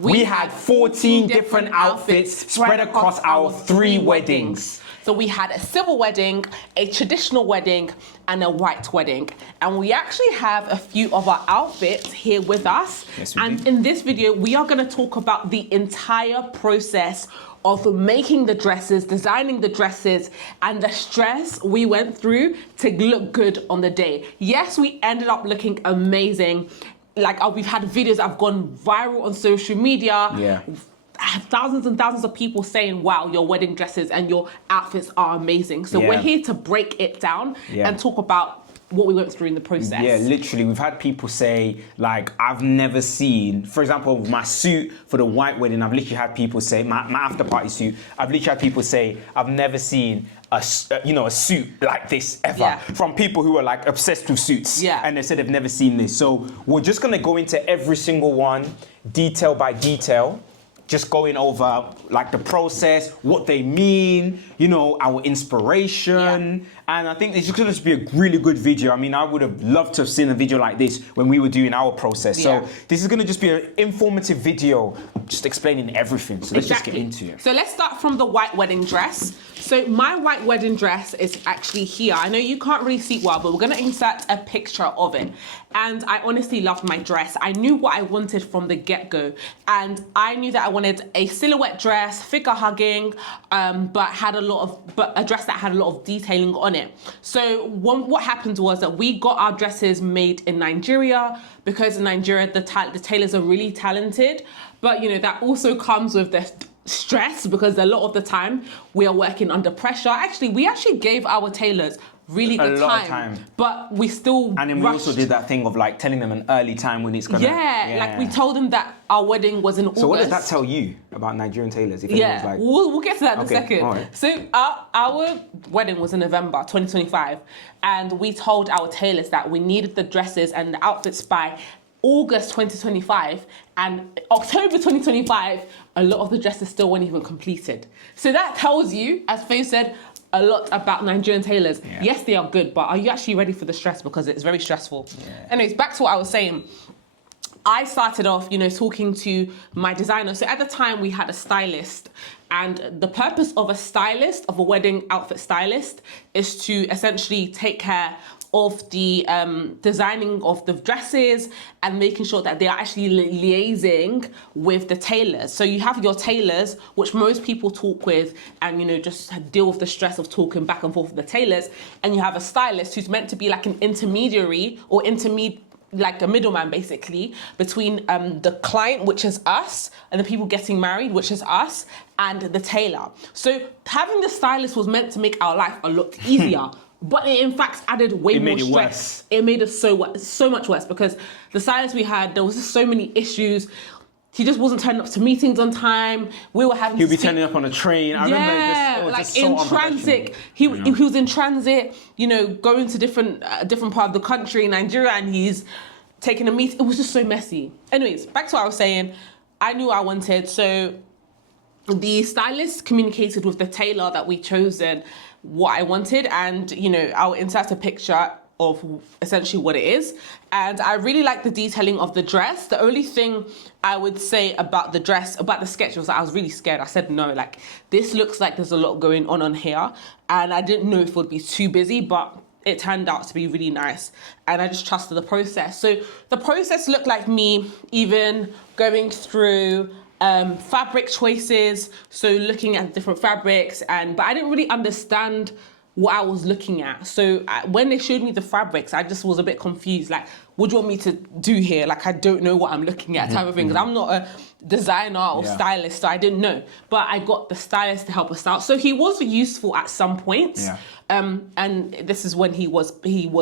we had 14 different outfits spread across our 3 weddings. So we had a civil wedding, a traditional wedding, and a white wedding. And we actually have a few of our outfits here with us. Yes, we and do. in this video, we are gonna talk about the entire process of making the dresses, designing the dresses, and the stress we went through to look good on the day. Yes, we ended up looking amazing. Like we've had videos that have gone viral on social media. Yeah. Thousands and thousands of people saying, wow, your wedding dresses and your outfits are amazing. So we're here to break it down and talk about what we went through in the process. Yeah, literally, we've had people say, like, I've never seen, for example, my suit for the white wedding, I've literally had people say, my after party suit, I've literally had people say, I've never seen a suit like this ever, from people who are like obsessed with suits, and they said they've never seen this. So we're just gonna go into every single one, detail by detail, just going over like the process, what they mean, our inspiration. And I think it's going to be a really good video. I mean, I would have loved to have seen a video like this when we were doing our process. So this is going to just be an informative video, just explaining everything. So let's just get into it. So let's start from the white wedding dress. So my white wedding dress is actually here. I know you can't really see it well, but we're going to insert a picture of it. And I honestly loved my dress. I knew what I wanted from the get-go. And I knew that I wanted a silhouette dress, figure hugging, but a dress that had a lot of detailing on it. So what happened was that we got our dresses made in Nigeria, because in Nigeria, the tailors are really talented. But that also comes with the stress, because a lot of the time we are working under pressure. We actually gave our tailors really good time, but we still and then we also did that thing of like telling them an early time when it's gonna like we told them that our wedding was in August. So what does that tell you about Nigerian tailors? If like... we'll get to that in a second. Right. So our wedding was in November 2025, and we told our tailors that we needed the dresses and the outfits by August 2025, and October 2025, a lot of the dresses still weren't even completed. So that tells you, as Faye said, a lot about Nigerian tailors. Yes, they are good, but are you actually ready for the stress? Because it's very stressful. Anyways, back to what I was saying. I started off, talking to my designer. So at the time we had a stylist, and the purpose of a wedding outfit stylist is to essentially take care of the designing of the dresses and making sure that they are actually liaising with the tailors. So you have your tailors, which most people talk with and just deal with the stress of talking back and forth with the tailors, and you have a stylist who's meant to be like an intermediary or like a middleman basically between the client, which is us, and the people getting married, which is us, and the tailor. So having the stylist was meant to make our life a lot easier. But it in fact added way more stress. It made it so much worse, because the stylist we had, there was just so many issues. He just wasn't turning up to meetings on time. We were having He'd be turning up on a train. I remember like just so in transit. He was in transit, going to different part of the country, Nigeria, and he's taking a meeting. It was just so messy. Anyways, back to what I was saying. I knew what I wanted, so the stylist communicated with the tailor that we chosen what I wanted, and I'll insert a picture of essentially what it is. And I really like the detailing of the dress. The only thing I would say about the dress, about the sketch, was that I was really scared. I said, no, like this looks like there's a lot going on here, and I didn't know if it would be too busy, but it turned out to be really nice, and I just trusted the process. So the process looked like me even going through fabric choices, so looking at different fabrics, but I didn't really understand what I was looking at. So when they showed me the fabrics, I just was a bit confused, like, what do you want me to do here? Like, I don't know what I'm looking at, type of thing, because I'm not a designer or stylist, so I didn't know. But I got the stylist to help us out. So he was useful at some points. And this is when he was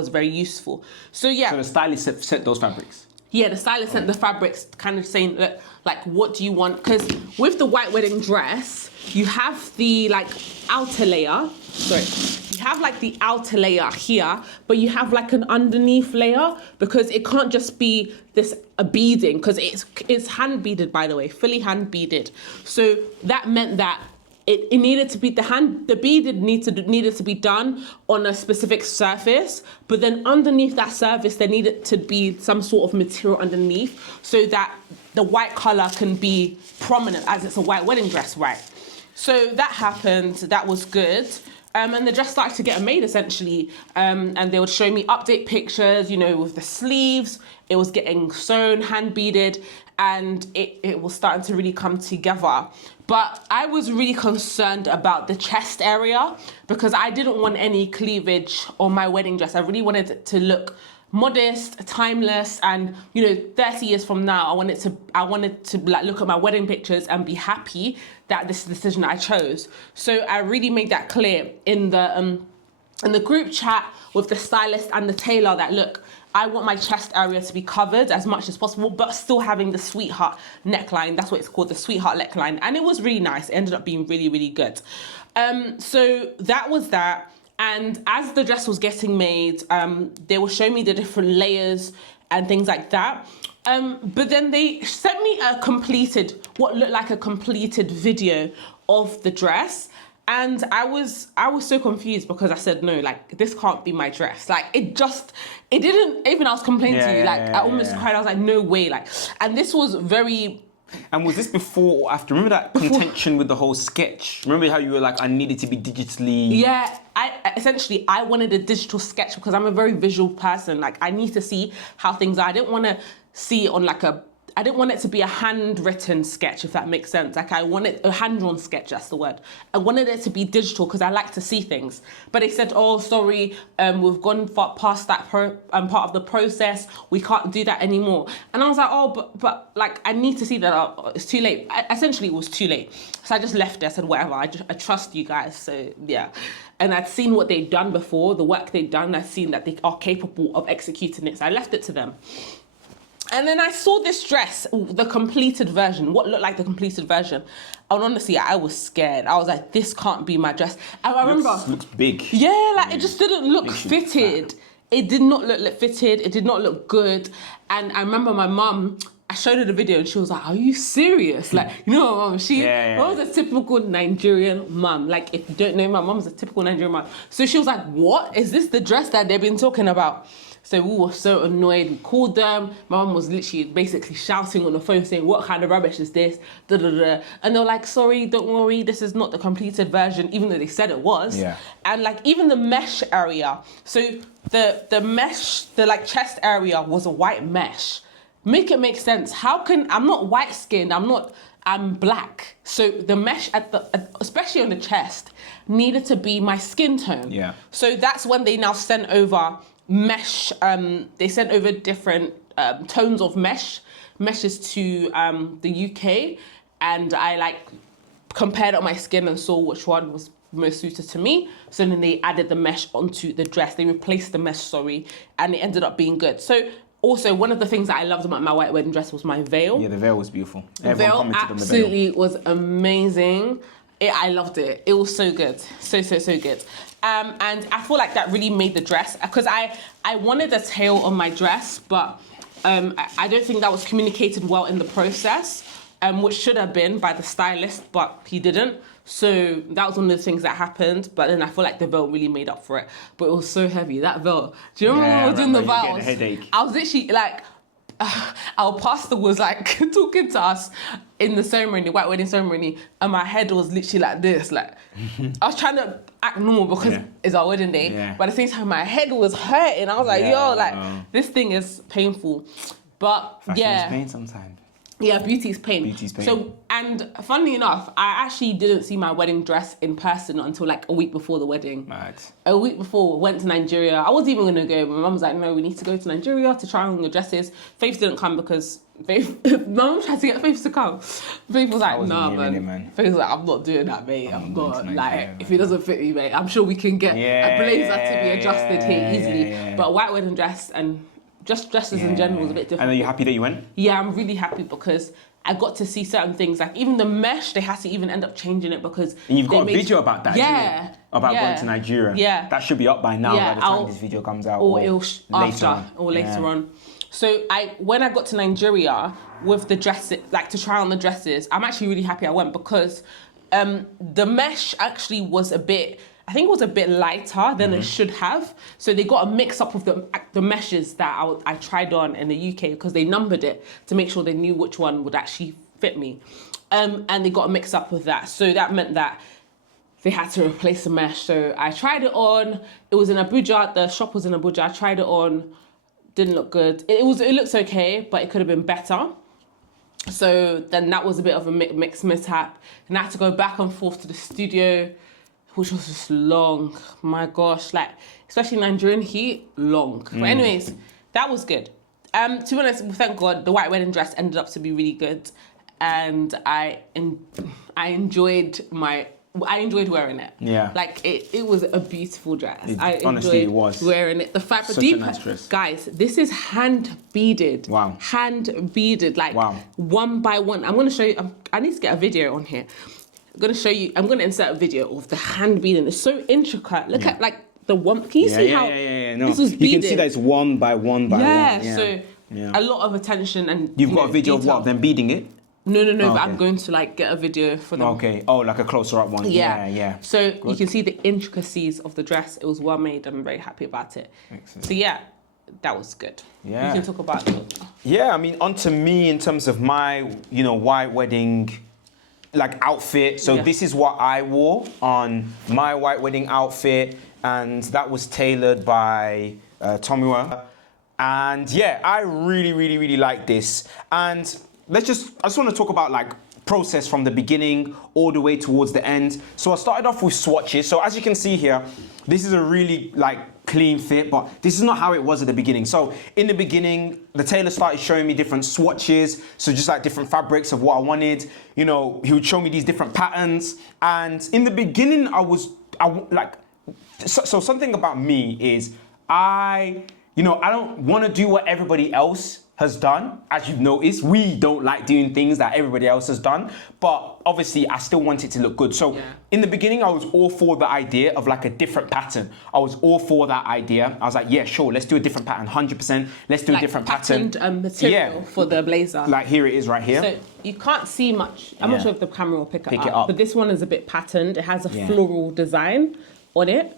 very useful. So So the stylist sent those fabrics? Yeah, the stylist sent the fabrics, kind of saying, look, like, what do you want? Because with the white wedding dress, you have the outer layer. Sorry. You have the outer layer here, but you have an underneath layer, because it can't just be a beading, because it's hand beaded, by the way, fully hand beaded. So that meant that it needed to be the beaded needed to be done on a specific surface, but then underneath that surface there needed to be some sort of material underneath, so that the white colour can be prominent as it's a white wedding dress, right? So that happened, that was good. And the dress started to get made essentially. And they would show me update pictures, you know, with the sleeves. It was getting sewn, hand beaded, and it was starting to really come together. But I was really concerned about the chest area because I didn't want any cleavage on my wedding dress. I really wanted it to look modest, timeless, and you know, 30 years from now, I wanted to like look at my wedding pictures and be happy that this is the decision I chose. So I really made that clear in the group chat with the stylist and the tailor that look, I want my chest area to be covered as much as possible, but still having the sweetheart neckline. That's what it's called, the sweetheart neckline. And it was really nice. It ended up being really, really good. So that was that. And as the dress was getting made, they were showing me the different layers and things like that. But then they sent me what looked like a completed video of the dress. And I was so confused because I said, no, like, this can't be my dress. Like, it didn't, even I was complaining to you, like, I almost cried. I was like, no way. Like, and this was very... And was this before or after? Remember that contention with the whole sketch? Remember how you were like, I needed to be digitally... Yeah, I wanted a digital sketch because I'm a very visual person. Like, I need to see how things are. I didn't want to see it on like I didn't want it to be a handwritten sketch, if that makes sense. Like, I wanted a hand-drawn sketch, that's the word. I wanted it to be digital because I like to see things. But they said, oh, sorry, we've gone past that part of the process. We can't do that anymore. And I was like, oh, but like, I need to see that. It's too late. Essentially, it was too late. So I just left it. I said, whatever, I trust you guys. So, yeah. And I'd seen what they'd done before, the work they'd done. I'd seen that they are capable of executing it. So I left it to them. And then I saw this dress, the completed version, what looked like the completed version. And honestly, I was scared. I was like, this can't be my dress. And I remember... Looks big. Yeah, like it just didn't look fitted. It did not look fitted. It did not look good. And I remember my mum, I showed her the video and she was like, are you serious? Like, you know my mum, she was a typical Nigerian mum. Like, if you don't know, my mum's a typical Nigerian mum. So she was like, what? Is this the dress that they've been talking about? So we were so annoyed. We called them. My mum was literally basically shouting on the phone saying, what kind of rubbish is this? Da, da, da. And they were like, sorry, don't worry. This is not the completed version, even though they said it was. Yeah. And like I'm the mesh area. So the mesh, the like chest area was a white mesh. Make it make sense. I'm not white skinned. I'm black. So the mesh especially on the chest, needed to be my skin tone. Yeah. So that's when they now sent over mesh. They sent over different tones of meshes to the UK, and I like compared it on my skin and saw which one was most suited to me. So then they added the mesh onto the dress. They replaced the mesh, and it ended up being good. So also, one of the things that I loved about my white wedding dress was my veil. Yeah, the veil was beautiful. Everyone commented on the veil. Absolutely was amazing. I loved it. It was so good. So good. And I feel like that really made the dress, because I wanted a tail on my dress, but I don't think that was communicated well in the process, which should have been by the stylist, but he didn't. So that was one of the things that happened, but then I feel like the veil really made up for it. But it was so heavy, that veil. Do you remember when we were doing the vows? I was literally like, our pastor was like talking to us in the ceremony, white wedding ceremony, and my head was literally like this. Like, I was trying to act normal because it's our wedding day, but at the same time, my head was hurting. I was like, this thing is painful. But Fashion is pain sometimes. Yeah, beauty is pain. So, and funnily enough, I actually didn't see my wedding dress in person until like a week before the wedding. Right. A week before, went to Nigeria. I wasn't even going to go. My mum was like, no, we need to go to Nigeria to try on your dresses. Faith didn't come because my mum tried to get Faith to come. Faith was like, nah, man. Faith was like, I'm not doing that, mate. I'm not. Like, if it doesn't fit me, mate, I'm sure we can get a blazer to be adjusted here easily. But a white wedding dress and just dresses in general was a bit different. And are you happy that you went? Yeah, I'm really happy because I got to see certain things. Like even the mesh, they had to even end up changing it because... And you've got a video about that, isn't it? About going to Nigeria. Yeah. That should be up by now by the time this video comes out. Or later on. So when I got to Nigeria with the dresses, like to try on the dresses, I'm actually really happy I went because the mesh actually was a bit... I think it was a bit lighter than it should have. So they got a mix up of the meshes that I tried on in the UK because they numbered it to make sure they knew which one would actually fit me. And they got a mix up with that. So that meant that they had to replace the mesh. So I tried it on. It was in Abuja. The shop was in Abuja. I tried it on. Didn't look good. It looks okay, but it could have been better. So then that was a bit of a mixed mishap. And I had to go back and forth to the studio, which was just long. My gosh, like, especially Nigerian heat, long. But anyways, that was good. To be honest, thank God, the white wedding dress ended up to be really good. And I enjoyed wearing it. Yeah. Like, it was a beautiful dress. Honestly, it was. Wearing it. The fabric, such a nice dress. Guys, this is hand-beaded. Wow. Hand-beaded, like, wow. one by one. I'm going to show you, I need to get a video on here. I'm going to show you, I'm going to insert a video of the hand-beading. It's so intricate. Look at, like, the one, can you see how no. this was beaded? You can see that it's one by one by one. Yeah, so a lot of attention and You've got a video detail. of what, them beading it? No, okay. but I'm going to like get a video for them. Okay, oh, like a closer up one. Yeah. So you can see the intricacies of the dress. It was well made. I'm very happy about it. Excellent. So yeah, that was good. Yeah. You can talk about it. Yeah, I mean, onto me in terms of my, white wedding, like, outfit. So this is what I wore on my white wedding outfit, and that was tailored by Tomiwa. And yeah, I really, really, really like this. And I just want to talk about like process from the beginning all the way towards the end. So I started off with swatches. So as you can see here, this is a really like clean fit, but this is not how it was at the beginning. So in the beginning, the tailor started showing me different swatches. So just like different fabrics of what I wanted, he would show me these different patterns. And in the beginning, so something about me is I don't want to do what everybody else has done. As you've noticed, we don't like doing things that everybody else has done, but obviously I still want it to look good. So in the beginning, I was all for the idea of like a different pattern. I was all for that idea. I was like, yeah, sure, let's do a different pattern, 100%. Let's do a different pattern. Material for the blazer. Like here it is right here. So you can't see much. I'm not sure if the camera will pick it up. But this one is a bit patterned. It has a floral design on it.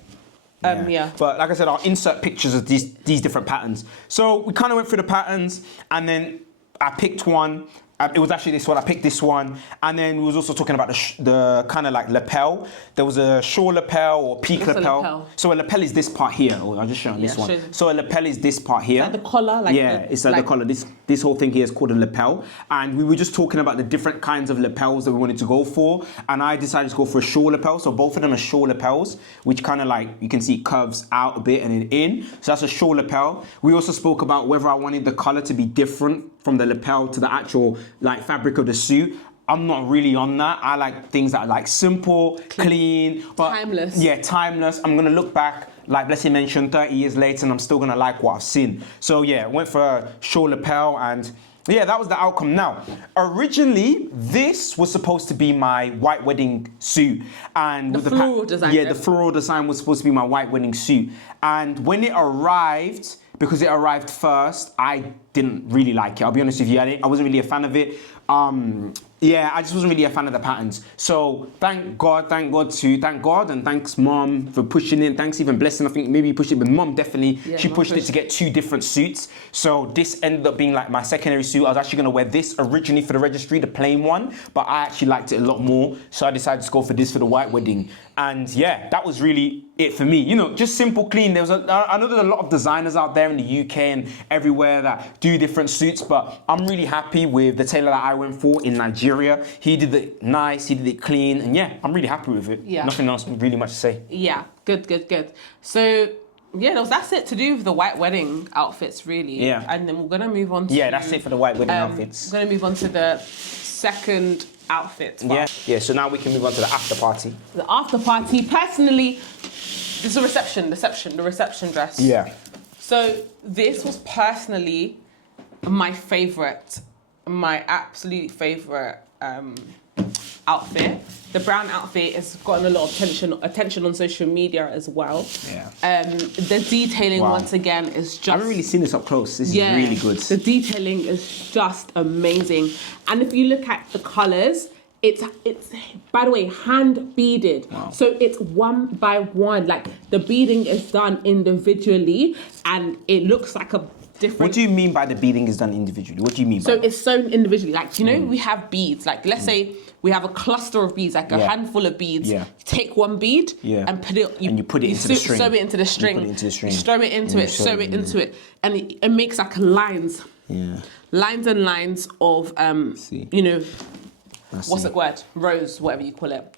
But like I said, I'll insert pictures of these different patterns. So we kind of went through the patterns, and then I picked one. It was actually this one. I picked this one, and then we was also talking about the kind of like lapel. There was a short lapel or peak lapel. So a lapel is this part here. Oh, I'll just show you this one. So a lapel is this part here. Like the collar, it's like the collar. This whole thing here is called a lapel, and we were just talking about the different kinds of lapels that we wanted to go for, and I decided to go for a short lapel. So both of them are short lapels, which kind of like you can see it curves out a bit and then in. So that's a short lapel. We also spoke about whether I wanted the color to be different from the lapel to the actual like fabric of the suit. I'm not really on that. I like things that are like simple, clean, but timeless. Yeah, timeless. I'm gonna look back, like Blessy mentioned, 30 years later, and I'm still gonna like what I've seen. So yeah, went for a short lapel, and yeah, that was the outcome. Now, originally, this was supposed to be my white wedding suit, and the floral design. Yeah, the floral design was supposed to be my white wedding suit, and when it arrived, because it arrived first, I didn't really like it. I'll be honest with you, I wasn't really a fan of it. I just wasn't really a fan of the patterns. So thank God, and thanks Mom for pushing it. Thanks even Blessing, I think maybe you pushed it, but Mom definitely, she pushed it to get 2 different suits. So this ended up being like my secondary suit. I was actually gonna wear this originally for the registry, the plain one, but I actually liked it a lot more. So I decided to go for this for the white wedding. And yeah, that was really it for me. Just simple, clean. I know there's a lot of designers out there in the UK and everywhere that do different suits, but I'm really happy with the tailor that I went for in Nigeria. He did it nice, he did it clean, and yeah, I'm really happy with it. Yeah. Nothing else really much to say. Yeah, good. So yeah, that's it to do with the white wedding outfits, really. Yeah. And then we're gonna move on to... Yeah, that's it for the white wedding outfits. We're gonna move on to the second outfit. Yeah, so now we can move on to the after party. The after party, personally, this is a the reception dress. Yeah. So this was personally my absolute favorite outfit. The brown outfit has gotten a lot of attention on social media as well. Yeah. The detailing once again is just... I haven't really seen this up close. This is really good. The detailing is just amazing. And if you look at the colours, It's by the way, hand beaded. Wow. So it's one by one. Like the beading is done individually, and it looks like a different. What do you mean by the beading is done individually? What do you mean? So by it's sewn individually. Like we have beads. Like let's say we have a cluster of beads, like a handful of beads. Yeah. Take one bead Yeah. and put it. And you put it into the string. Sew it into the string. You put it into the string. Sew it into it. Sew it into it, and it makes like lines. Yeah. Lines and lines of See. What's the word? Rows, whatever you call it.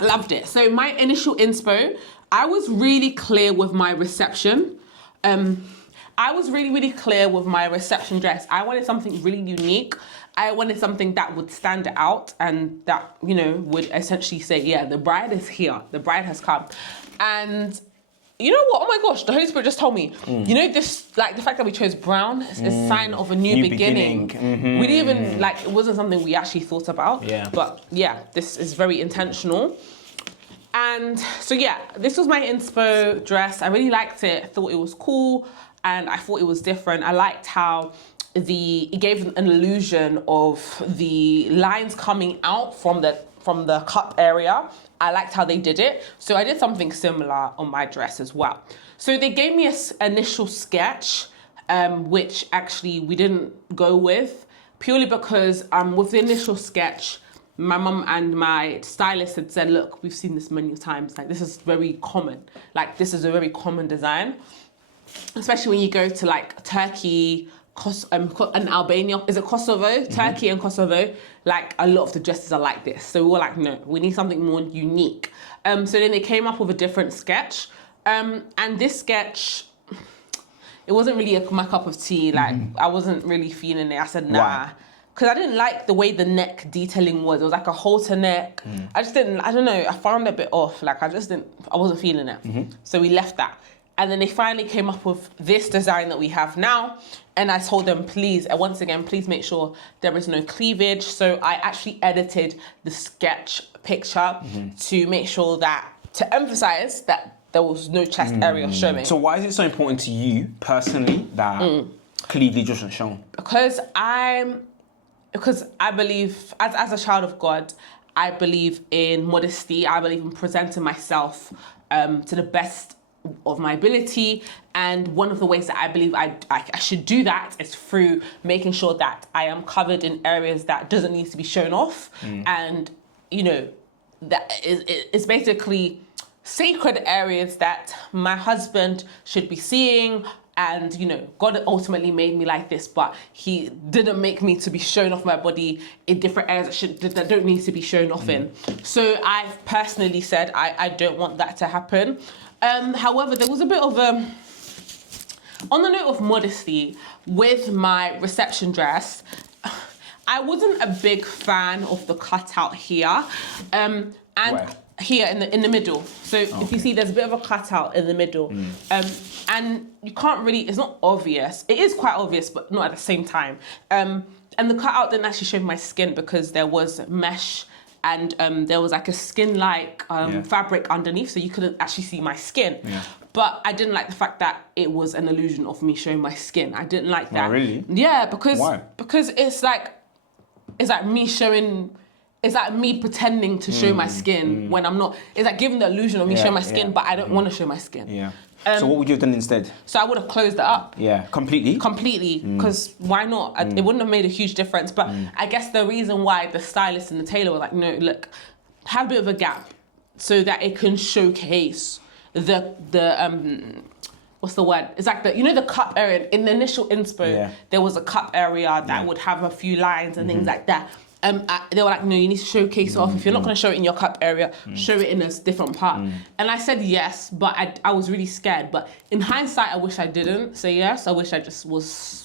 Loved it. So my initial inspo, I was really clear with my reception. I was really, really clear with my reception dress. I wanted something really unique. I wanted something that would stand out and that, would essentially say, yeah, the bride is here. The bride has come. And you know what? Oh my gosh, the Holy Spirit just told me. This, like the fact that we chose brown is a sign of a new beginning. Mm-hmm. We didn't even, it wasn't something we actually thought about. Yeah. But yeah, this is very intentional. And so yeah, this was my inspo dress. I really liked it. I thought it was cool and I thought it was different. I liked how it gave an illusion of the lines coming out from the cup area. I liked how they did it. So I did something similar on my dress as well. So they gave me an initial sketch, which actually we didn't go with, purely because with the initial sketch, my mum and my stylist had said, look, we've seen this many times. Like, this is very common. Like, this is a very common design, especially when you go to like Turkey, and Albania, is it Kosovo? Turkey and Kosovo, like a lot of the dresses are like this. So we were like, no, we need something more unique. So then they came up with a different sketch. And this sketch, it wasn't really my cup of tea. Like I wasn't really feeling it. I said, nah. Because I didn't like the way the neck detailing was. It was like a halter neck. I just didn't, I don't know, I found it a bit off. Like I wasn't feeling it. So we left that. And then they finally came up with this design that we have now. And I told them, please make sure there is no cleavage. So I actually edited the sketch picture to make sure to emphasize that there was no chest area showing. So why is it so important to you personally that cleavage wasn't shown? Because I believe, as a child of God, I believe in modesty. I believe in presenting myself to the best of my ability, and one of the ways that I believe I should do that is through making sure that I am covered in areas that doesn't need to be shown off, and that is basically sacred areas that my husband should be seeing. And God ultimately made me like this, but He didn't make me to be shown off my body in different areas that don't need to be shown off in. So I've personally said I don't want that to happen. However, there was a bit of on the note of modesty with my reception dress, I wasn't a big fan of the cutout here, and Where? here in the middle. So if you see, there's a bit of a cutout in the middle, and you can't really. It's not obvious. It is quite obvious, but not at the same time. And the cutout didn't actually show my skin because there was mesh. And there was like a skin-like fabric underneath, so you couldn't actually see my skin. Yeah. But I didn't like the fact that it was an illusion of me showing my skin. I didn't like that. Oh, really? Yeah, because Why? Because it's like me showing. It's like me pretending to show my skin when I'm not. It's like giving the illusion of me showing my skin, but I don't want to show my skin. Yeah. So what would you have done instead? So I would have closed it up. Yeah, completely? Completely, because why not? It wouldn't have made a huge difference. But I guess the reason why the stylist and the tailor were like, no, look, have a bit of a gap so that it can showcase the what's the word? It's like the cup area. In the initial inspo, there was a cup area that would have a few lines and things like that. They were like, no, you need to showcase off. If you're not going to show it in your cup area, show it in a different part. And I said yes, but I was really scared. But in hindsight, I wish I didn't say yes. I wish I just was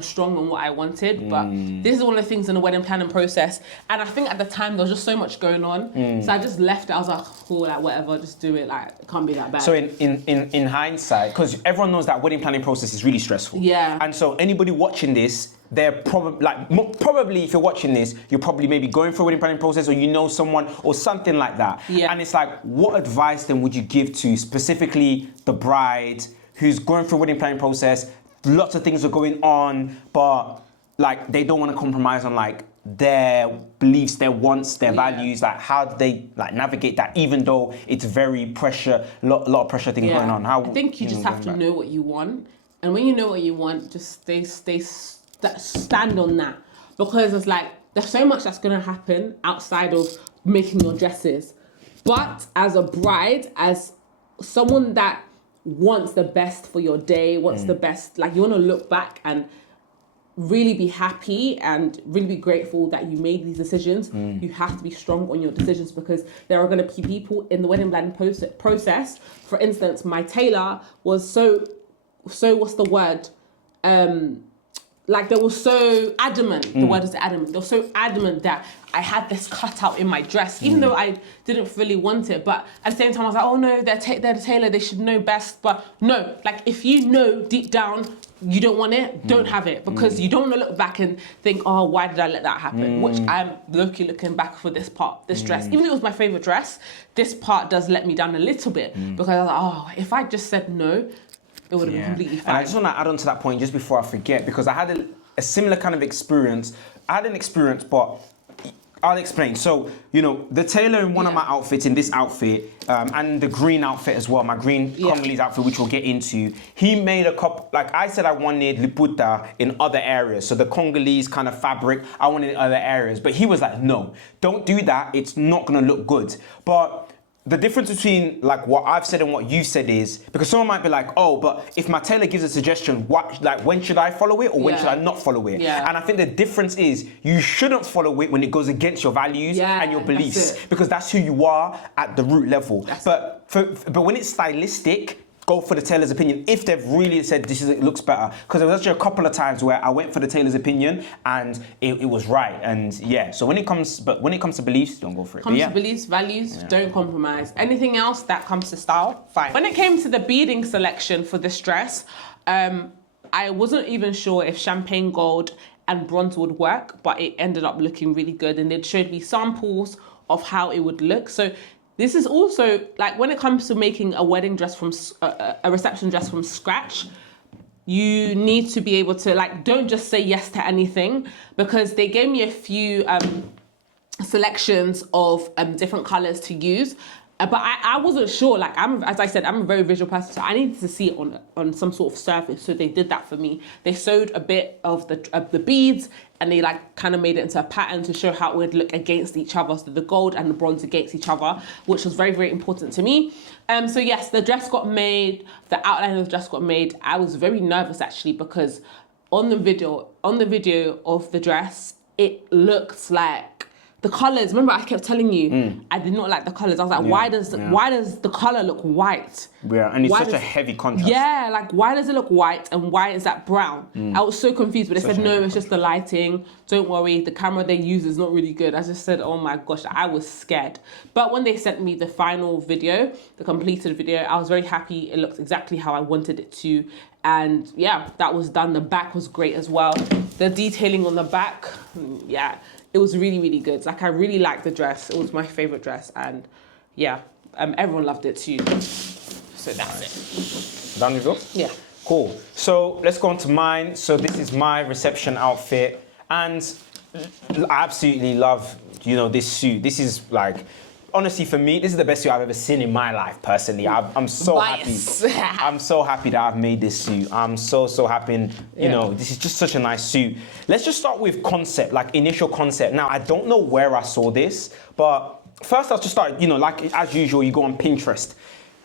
strong on what I wanted. But this is one of the things in the wedding planning process. And I think at the time, there was just so much going on. So I just left it. I was like, cool, like whatever, just do it. Like, it can't be that bad. So in hindsight, because everyone knows that wedding planning process is really stressful. Yeah. And so anybody watching this, they're probably if you're watching this, you're probably maybe going through a wedding planning process, or you know someone or something like that. Yeah. And it's like, what advice then would you give to specifically the bride who's going through a wedding planning process? Lots of things are going on, but like they don't want to compromise on like their beliefs, their wants, their values? Like, how do they like navigate that, even though it's very pressure, lot of pressure things going on? How I think you just have to know what you want, and when you know what you want, just stand on that, because it's like there's so much that's gonna happen outside of making your dresses. But as a bride, as someone that wants the best for your day, wants the best, like you want to look back and really be happy and really be grateful that you made these decisions. You have to be strong on your decisions, because there are going to be people in the wedding planning process. For instance, my tailor was so what's the word? Like they were so adamant. The word is adamant. They were so adamant that I had this cutout in my dress, even though I didn't fully want it. But at the same time, I was like, oh no, they're the tailor. They should know best. But no, like if you know deep down you don't want it, don't have it, because you don't want to look back and think, oh, why did I let that happen? Which I'm looking back for this part, this dress. Even though it was my favorite dress, this part does let me down a little bit, because I was like, oh, if I just said no, it would have been completely fine. And I just want to add on to that point just before I forget, because I had a similar kind of experience. I had an experience, but I'll explain. So, you know, the tailor in one of my outfits, in this outfit, and the green outfit as well, my green Congolese outfit, which we'll get into, he made a couple, like I said, I wanted liputa in other areas. So the Congolese kind of fabric, I wanted in other areas. But he was like, no, don't do that. It's not going to look good. But the difference between like what I've said and what you said is, because someone might be like, oh, but if my tailor gives a suggestion, what, like when should I follow it or when should I not follow it? And I think the difference is you shouldn't follow it when it goes against your values and your beliefs, because that's who you are at the root level. But when it's stylistic, go for the tailor's opinion if they've really said it looks better. Because there was actually a couple of times where I went for the tailor's opinion and it was right. And so when it comes to beliefs, don't go for it. Comes to beliefs, values, don't compromise. Anything else that comes to style, fine. When it came to the beading selection for this dress, I wasn't even sure if champagne gold and bronze would work, but it ended up looking really good, and they showed me samples of how it would look. So this is also, like, when it comes to making a wedding dress from, a reception dress from scratch, you need to be able to, like, don't just say yes to anything, because they gave me a few selections of different colors to use. But I wasn't sure, like, as I said, I'm a very visual person, so I needed to see it on some sort of surface, so they did that for me. They sewed a bit of the beads, and they like kind of made it into a pattern to show how it would look against each other, so the gold and the bronze against each other, which was very, very important to me. So yes, the dress got made, the outline of the dress got made. I was very nervous actually, because on the video of the dress, it looked like the colors. Remember, I kept telling you, I did not like the colors. I was like, why does the color look white? Yeah, and it's such a heavy contrast. Yeah, like why does it look white and why is that brown? I was so confused, but they said, no, it's just the lighting. Don't worry, the camera they use is not really good. I just said, oh my gosh, I was scared. But when they sent me the final video, the completed video, I was very happy. It looked exactly how I wanted it to. And yeah, that was done. The back was great as well. The detailing on the back, yeah, it was really, really good. Like, I really liked the dress. It was my favorite dress, and yeah, everyone loved it too. So that's it. Done with yours? Yeah. Cool. So let's go on to mine. So this is my reception outfit, and I absolutely love, this suit. This is like, honestly, for me, this is the best suit I've ever seen in my life, personally. I'm so happy. I'm so happy that I've made this suit. I'm so happy. And, this is just such a nice suit. Let's just start with concept, like initial concept. Now, I don't know where I saw this, but first I'll just start, like as usual, you go on Pinterest.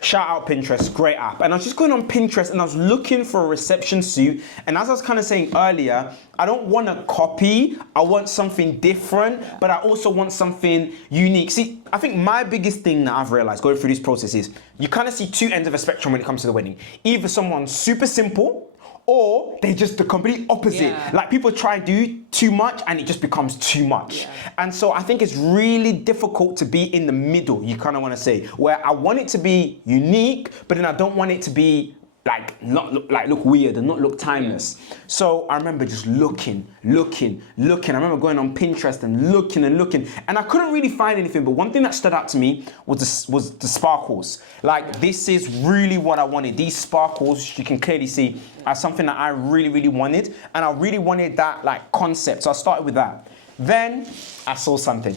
Shout out Pinterest, great app. And I was just going on Pinterest and I was looking for a reception suit. And as I was kind of saying earlier, I don't want to copy. I want something different, but I also want something unique. See, I think my biggest thing that I've realized going through this process is you kind of see two ends of a spectrum when it comes to the wedding. Either someone super simple, or they just the complete opposite. Yeah. Like, people try to do too much and it just becomes too much. Yeah. And so I think it's really difficult to be in the middle, you kind of want to say, where I want it to be unique, but then I don't want it to be like not look weird and not look timeless. So I remember just looking. I remember going on Pinterest and looking, and I couldn't really find anything. But one thing that stood out to me was the sparkles. Like, this is really what I wanted. These sparkles, you can clearly see, are something that I really wanted, and I really wanted that like concept. So I started with that. Then I saw something.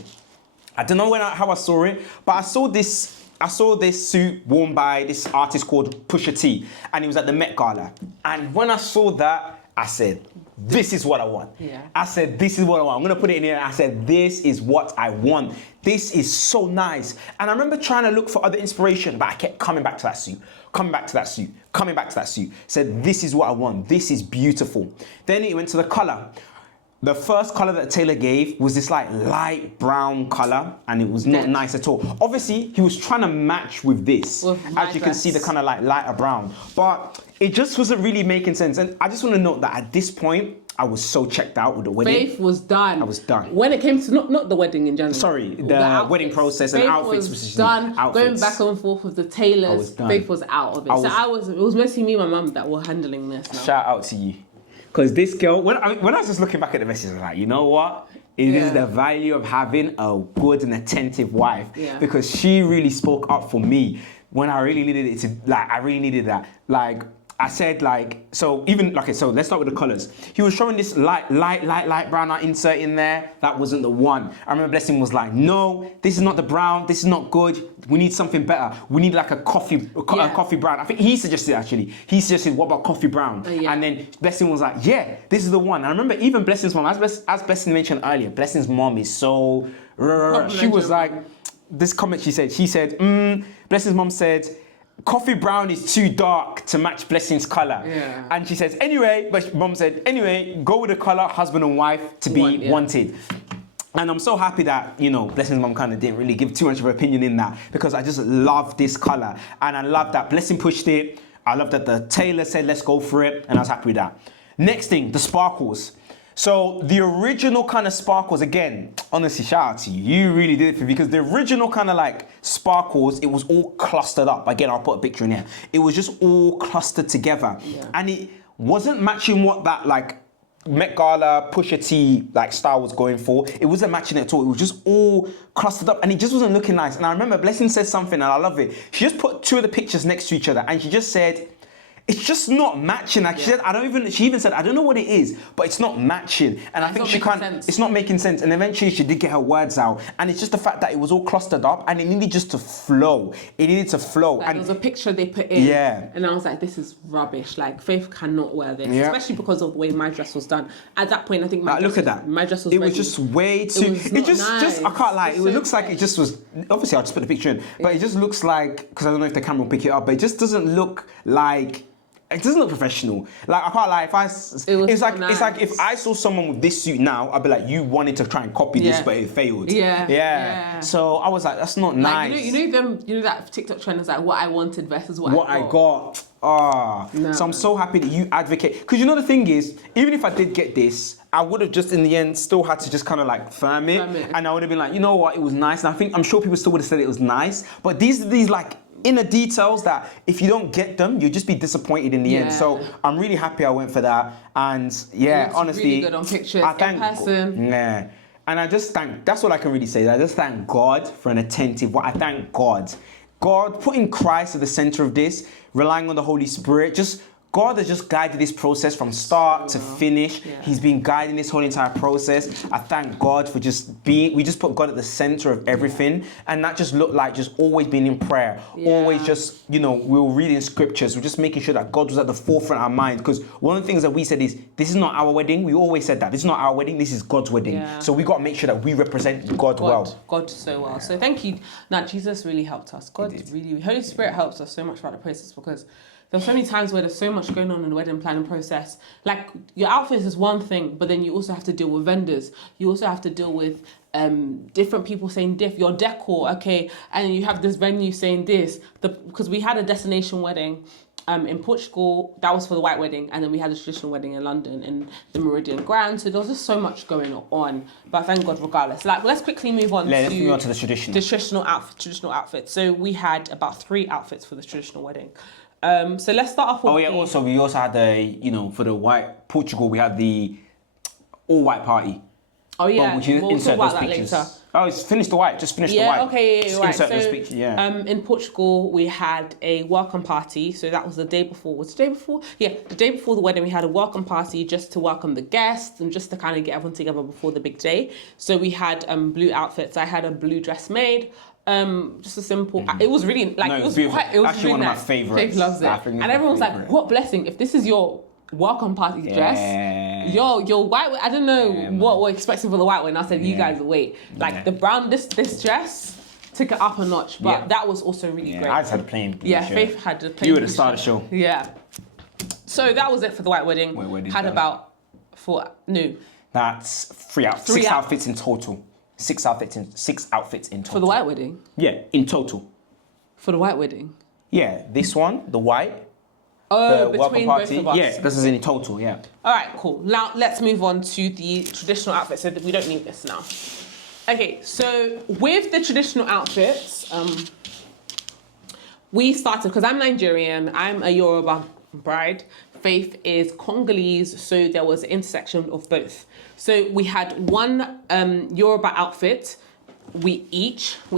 I don't know how I saw it, but I saw this suit worn by this artist called Pusha T, and it was at the Met Gala. And when I saw that, I said, this is what I want. Yeah. I said, this is what I want. I'm gonna put it in here. I said, this is what I want. This is so nice. And I remember trying to look for other inspiration, but I kept coming back to that suit, coming back to that suit, coming back to that suit. Said, this is what I want. This is beautiful. Then it went to the color. The first color that Taylor gave was this like light brown color, and it was not nice at all. Obviously, he was trying to match with this. As you can see, the kind of like lighter brown, but it just wasn't really making sense. And I just want to note that at this point, I was so checked out with the wedding. Faith was done. I was done. When it came to not the wedding in general. Sorry, the wedding process and Faith outfits was done. Going back and forth with the tailors. Faith was out of it. It was mostly me and my mum that were handling this now. Shout out to you. Because this girl, when I was just looking back at the message, I was like, you know what? It is the value of having a good and attentive wife. Yeah. Because she really spoke up for me when I really needed it to, like, I really needed that. Like, I said, like, so even, okay, so let's start with the colors. He was showing this light brown I insert in there. That wasn't the one. I remember Blessing was like, no, this is not the brown. This is not good. We need something better. We need like a coffee brown. I think he suggested, actually. He suggested, what about coffee brown? And then Blessing was like, yeah, this is the one. And I remember even Blessing's mom, as Blessing mentioned earlier, Blessing's mom is so, she was like, this comment she said, Blessing's mom said, coffee brown is too dark to match Blessing's color. Yeah. And she says, anyway, but mom said, anyway, go with the color husband and wife to be wanted. And I'm so happy that, you know, Blessing's mom kind of didn't really give too much of an opinion in that, because I just love this color. And I love that Blessing pushed it. I love that the tailor said, let's go for it. And I was happy with that. Next thing, the sparkles. So the original kind of sparkles, again, honestly, shout out to you. You really did it for me, because the original kind of like sparkles, it was all clustered up. Again, I'll put a picture in here. It was just all clustered together. Yeah. And it wasn't matching what that like Met Gala, Pusha T like style was going for. It wasn't matching it at all. It was just all clustered up and it just wasn't looking nice. And I remember Blessing said something and I love it. She just put two of the pictures next to each other and she just said, it's just not matching. Like she said, she even said, I don't know what it is, but it's not matching. And I think she can't, it's not making sense. And eventually she did get her words out. And it's just the fact that it was all clustered up and it needed just to flow. It needed to flow. Like and there was a picture they put in. Yeah. And I was like, this is rubbish. Like Faith cannot wear this, especially because of the way my dress was done. At that point, I think my dress was it was just way too, it just I can't lie. It looks like it just was, obviously I'll just put the picture in, but it just looks like, because I don't know if the camera will pick it up, but it just doesn't look like, it doesn't look professional. Like I can't lie. It's like if I saw someone with this suit now, I'd be like, you wanted to try and copy this, but it failed. Yeah. So I was like, that's not nice. You know that TikTok trend is like what I wanted versus what I got. So I'm so happy that you advocate. Because you know the thing is, even if I did get this, I would have just in the end still had to just kind of like firm it. And I would have been like, you know what, it was nice. And I'm sure people still would have said it was nice. But these like inner details that if you don't get them, you'll just be disappointed in the end. So I'm really happy I went for that. And honestly, really good on pictures, I thank in person. And I just thank, that's all I can really say. I just thank God for an attentive, I thank God. God putting Christ at the center of this, relying on the Holy Spirit, God has just guided this process from start to finish. He's been guiding this whole entire process. I thank God for we just put God at the center of everything. And that just looked like just always being in prayer. Always just, we were reading scriptures. We're just making sure that God was at the forefront of our mind. Because one of the things that we said is, this is not our wedding. We always said that. This is not our wedding. This is God's wedding. So we got to make sure that we represent God well. God so well. So thank you. Now, Jesus really helped us. Holy Spirit helps us so much throughout the process, because there's so many times where there's so much going on in the wedding planning process. Like, your outfit is one thing, but then you also have to deal with vendors. You also have to deal with different people saying your decor, okay, and you have this venue saying this. Because we had a destination wedding in Portugal, that was for the white wedding, and then we had a traditional wedding in London in the Meridian Grand. So there was just so much going on, but thank God regardless. Like, let's quickly move on to the traditional outfit. So we had about 3 outfits for the traditional wedding. So let's start off with we also had for the white Portugal, we had the all white party. Oh yeah, But would you we'll insert talk about those that pictures? later. Oh, it's finished the white. Just finish the white. Okay, Just right. insert So, those pictures. Yeah. in Portugal, we had a welcome party. So that was the day before. Was it the day before? Yeah, the day before the wedding, we had a welcome party just to welcome the guests and just to kind of get everyone together before the big day. So we had blue outfits. I had a blue dress made. Just a simple. It was really like No, it was beautiful. quite. It was Actually really one of my nice. favourites. Faith loves it, I think it's and my everyone's like, favourite. "What blessing! If this is your welcome party dress, your white. I don't know what we're expecting for the white one." I said, "You guys wait." Like the brown, this dress took it up a notch, but that was also really great. I just had a plain blue shirt. Faith had a plain. You were the star of the show. Yeah. So that was it for the white wedding. Had done. about That's 3 outfits. 6 outfits in total. 6 outfits in total. For the white wedding? Yeah, in total. For the white wedding? Yeah, this one, the white. Oh, the between both of us. Yeah, this is in total, yeah. All right, cool. Now let's move on to the traditional outfits. So we don't need this now. Okay, so with the traditional outfits, we started, because I'm Nigerian, I'm a Yoruba bride. Faith is Congolese, so there was an intersection of both. So we had one Yoruba outfit, we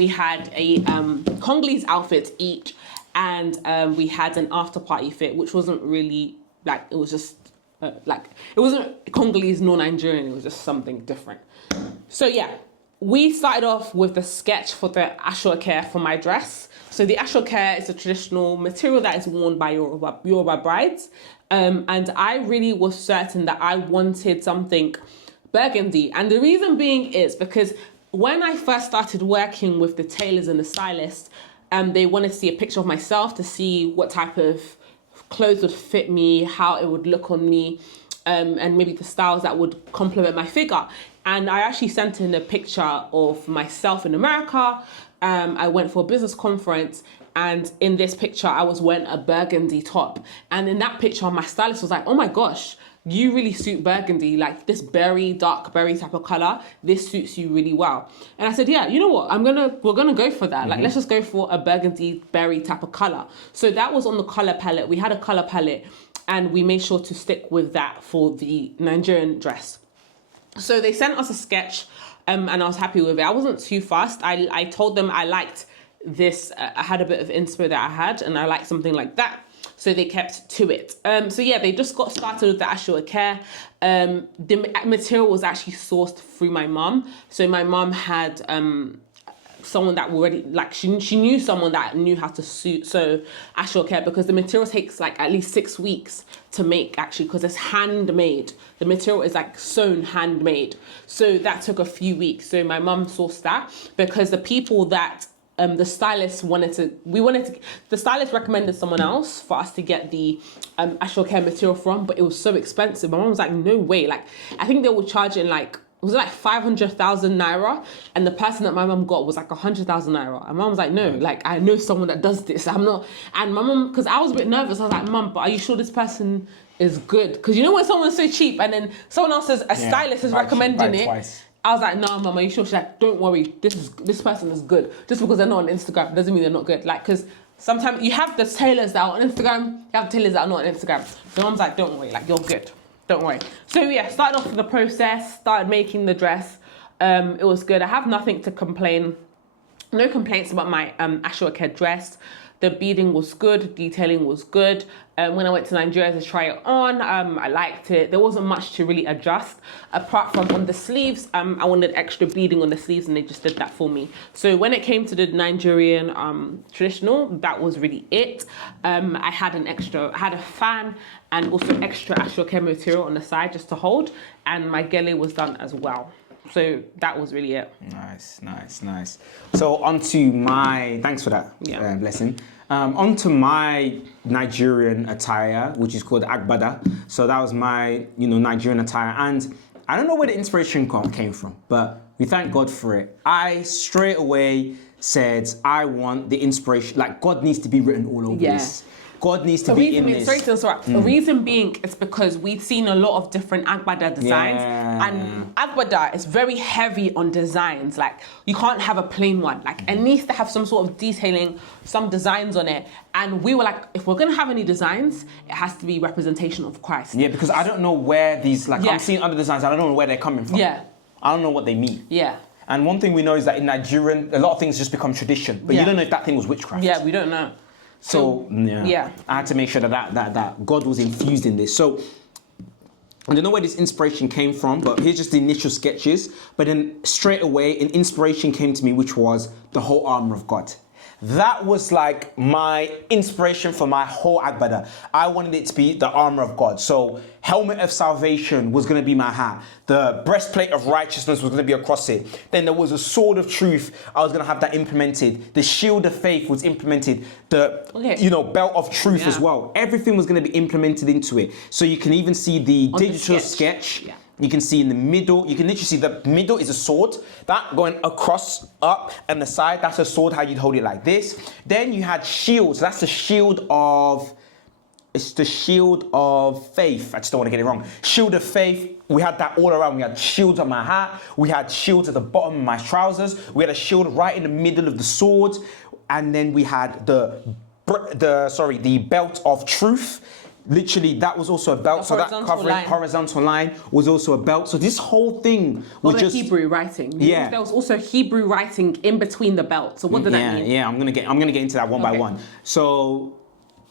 had a Congolese outfit each, and we had an after party fit, which wasn't really, like, it was just, it wasn't Congolese nor Nigerian, it was just something different. So yeah, we started off with the sketch for the ashoke for my dress. So the ashoke is a traditional material that is worn by Yoruba brides. And I really was certain that I wanted something burgundy. And the reason being is because when I first started working with the tailors and the stylists, they wanted to see a picture of myself to see what type of clothes would fit me, how it would look on me, and maybe the styles that would complement my figure. And I actually sent in a picture of myself in America. I went for a business conference, and in this picture, I was wearing a burgundy top. And in that picture, my stylist was like, "Oh my gosh, you really suit burgundy, like this dark berry type of color. This suits you really well." And I said, "Yeah, you know what? We're gonna go for that. Like, let's just go for a burgundy berry type of color." So that was on the color palette. We had a color palette, and we made sure to stick with that for the Nigerian dress. So they sent us a sketch, and I was happy with it. I wasn't too fast. I told them I liked this. I had a bit of inspo that I had, and I liked something like that. So they kept to it. So yeah, they just got started with the ashoke. The material was actually sourced through my mum. So my mum had someone that already, like, she knew someone that knew how to sew ashoke, because the material takes like at least 6 weeks to make, actually, because it's handmade. The material is like sewn handmade. So that took a few weeks. So my mum sourced that because the people that the stylist the stylist recommended someone else for us to get the ashoke material from, but it was so expensive. My mom was like, "No way." Like, I think they were charging like, was it like 500,000 naira? And the person that my mum got was like 100,000 naira. And my mum was like, "No, like, I know someone that does this. I'm not." And my mum, because I was a bit nervous, I was like, "Mum, but are you sure this person is good?" Because you know when someone's so cheap and then someone else a stylist is recommending it. Twice. I was like, "No, Mum, are you sure?" She's like, "Don't worry, this person is good. Just because they're not on Instagram doesn't mean they're not good." Like, because sometimes you have the tailors that are on Instagram, you have tailors that are not on Instagram. So Mum's like, "Don't worry, like, you're good. Don't worry." So yeah, started off with the process, started making the dress. It was good. I have nothing to complain. No complaints about my ashoke dress. The beading was good, detailing was good. When I went to Nigeria to try it on, I liked it. There wasn't much to really adjust, apart from on the sleeves. I wanted extra beading on the sleeves, and they just did that for me. So when it came to the Nigerian traditional, that was really it. I had a fan and also extra ashoke material on the side just to hold, and my gele was done as well. So that was really it. Nice. So onto my, thanks for that blessing. Onto my Nigerian attire, which is called agbada. So that was my, Nigerian attire. And I don't know where the inspiration came from, but we thank God for it. I straight away said, I want the inspiration, like, God needs to be written all over this. God needs to be in this. The reason being is because we've seen a lot of different agbada designs, and agbada is very heavy on designs. Like, you can't have a plain one. Like, it needs to have some sort of detailing, some designs on it. And we were like, if we're gonna have any designs, it has to be representation of Christ. Yeah, because I don't know where these, like, I'm seeing other designs, I don't know where they're coming from. Yeah. I don't know what they mean. Yeah. And one thing we know is that in Nigerian, a lot of things just become tradition, but you don't know if that thing was witchcraft. Yeah, we don't know. So I had to make sure that God was infused in this. So I don't know where this inspiration came from, but here's just the initial sketches. But then straight away, an inspiration came to me, which was the whole armor of God. That was like my inspiration for my whole agbada. I wanted it to be the armor of God. So helmet of salvation was going to be my hat. The breastplate of righteousness was going to be across it. Then there was a sword of truth. I was going to have that implemented. The shield of faith was implemented. The belt of truth as well. Everything was going to be implemented into it. So you can even see the digital sketch. Yeah. You can see in the middle, you can literally see the middle is a sword. That going across, up, and the side, that's a sword, how you'd hold it like this. Then you had shields. That's the shield of, it's the shield of faith. I just don't want to get it wrong. Shield of faith, we had that all around. We had shields on my hat. We had shields at the bottom of my trousers. We had a shield right in the middle of the sword. And then we had the belt of truth. Literally, that was also a belt. So that covering horizontal line was also a belt. So this whole thing was just Hebrew writing. Yeah. There was also Hebrew writing in between the belts. So what did that mean? Yeah, I'm gonna get into that one by one. So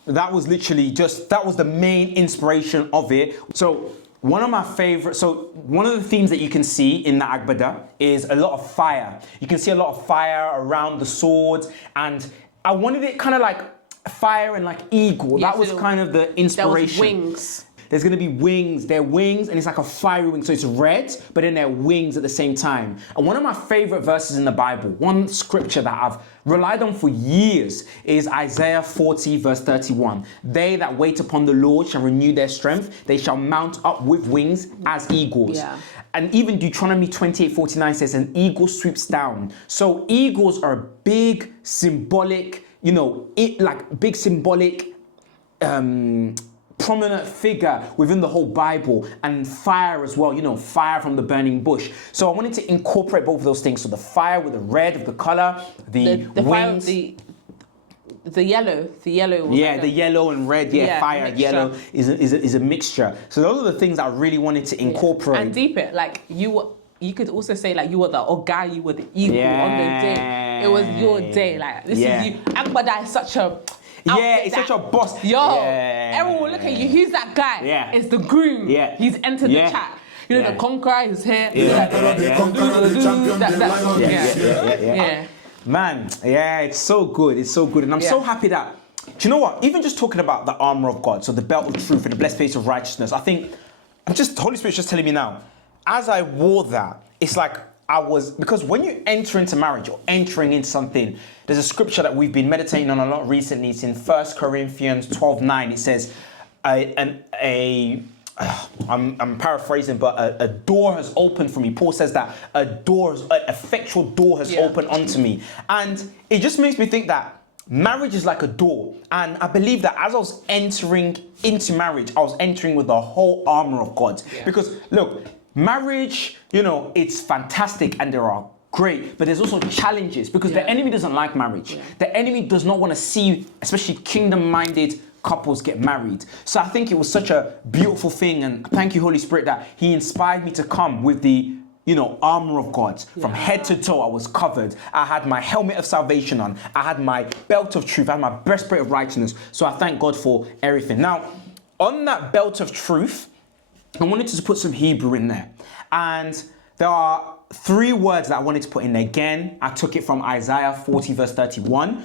that was literally that was the main inspiration of it. So one of the themes that you can see in the agbada is a lot of fire. You can see a lot of fire around the swords, and I wanted it kind of like fire and like eagle. That was kind of the inspiration. There was wings. There's going to be wings. They're wings, and it's like a fiery wing. So it's red, but then they're wings at the same time. And one of my favorite verses in the Bible, one scripture that I've relied on for years, is Isaiah 40 verse 31. They that wait upon the Lord shall renew their strength. They shall mount up with wings as eagles. Yeah. And even Deuteronomy 28:49 says, an eagle swoops down. So eagles are a big symbolic, prominent figure within the whole Bible, and fire as well, fire from the burning bush. So I wanted to incorporate both of those things. So the fire with the red of the color, the wings. Fire, the yellow. The yellow and red. Fire, yellow is a mixture. So those are the things I really wanted to incorporate. And deep it, like you could also say like you were the guy, you were the eagle on the day. It was your day. Like this is you. Agbada is such a it's such a boss. Everyone will look at you. Who's that guy? It's the groom. He's entered the chat. The conqueror is here. Man, it's so good. It's so good. And I'm so happy that, do you know what? Even just talking about the armor of God, so the belt of truth and the blessed face of righteousness, I think, the Holy Spirit's just telling me now, as I wore that, it's like because when you enter into marriage or entering into something, there's a scripture that we've been meditating on a lot recently. It's in 1 Corinthians 12:9. It says, I'm paraphrasing, but a door has opened for me. Paul says that an effectual door has opened unto me. And it just makes me think that marriage is like a door. And I believe that as I was entering into marriage, I was entering with the whole armor of God. Because look, marriage, it's fantastic and there are great, but there's also challenges because the enemy doesn't like marriage. The enemy does not want to see, especially kingdom-minded couples, get married. So I think it was such a beautiful thing, and thank you, Holy Spirit, that He inspired me to come with the armor of God. From head to toe, I was covered. I had my helmet of salvation on. I had my belt of truth. I had my breastplate of righteousness. So I thank God for everything. Now, on that belt of truth, I wanted to put some Hebrew in there. And there are 3 words that I wanted to put in there. Again, I took it from Isaiah 40 verse 31.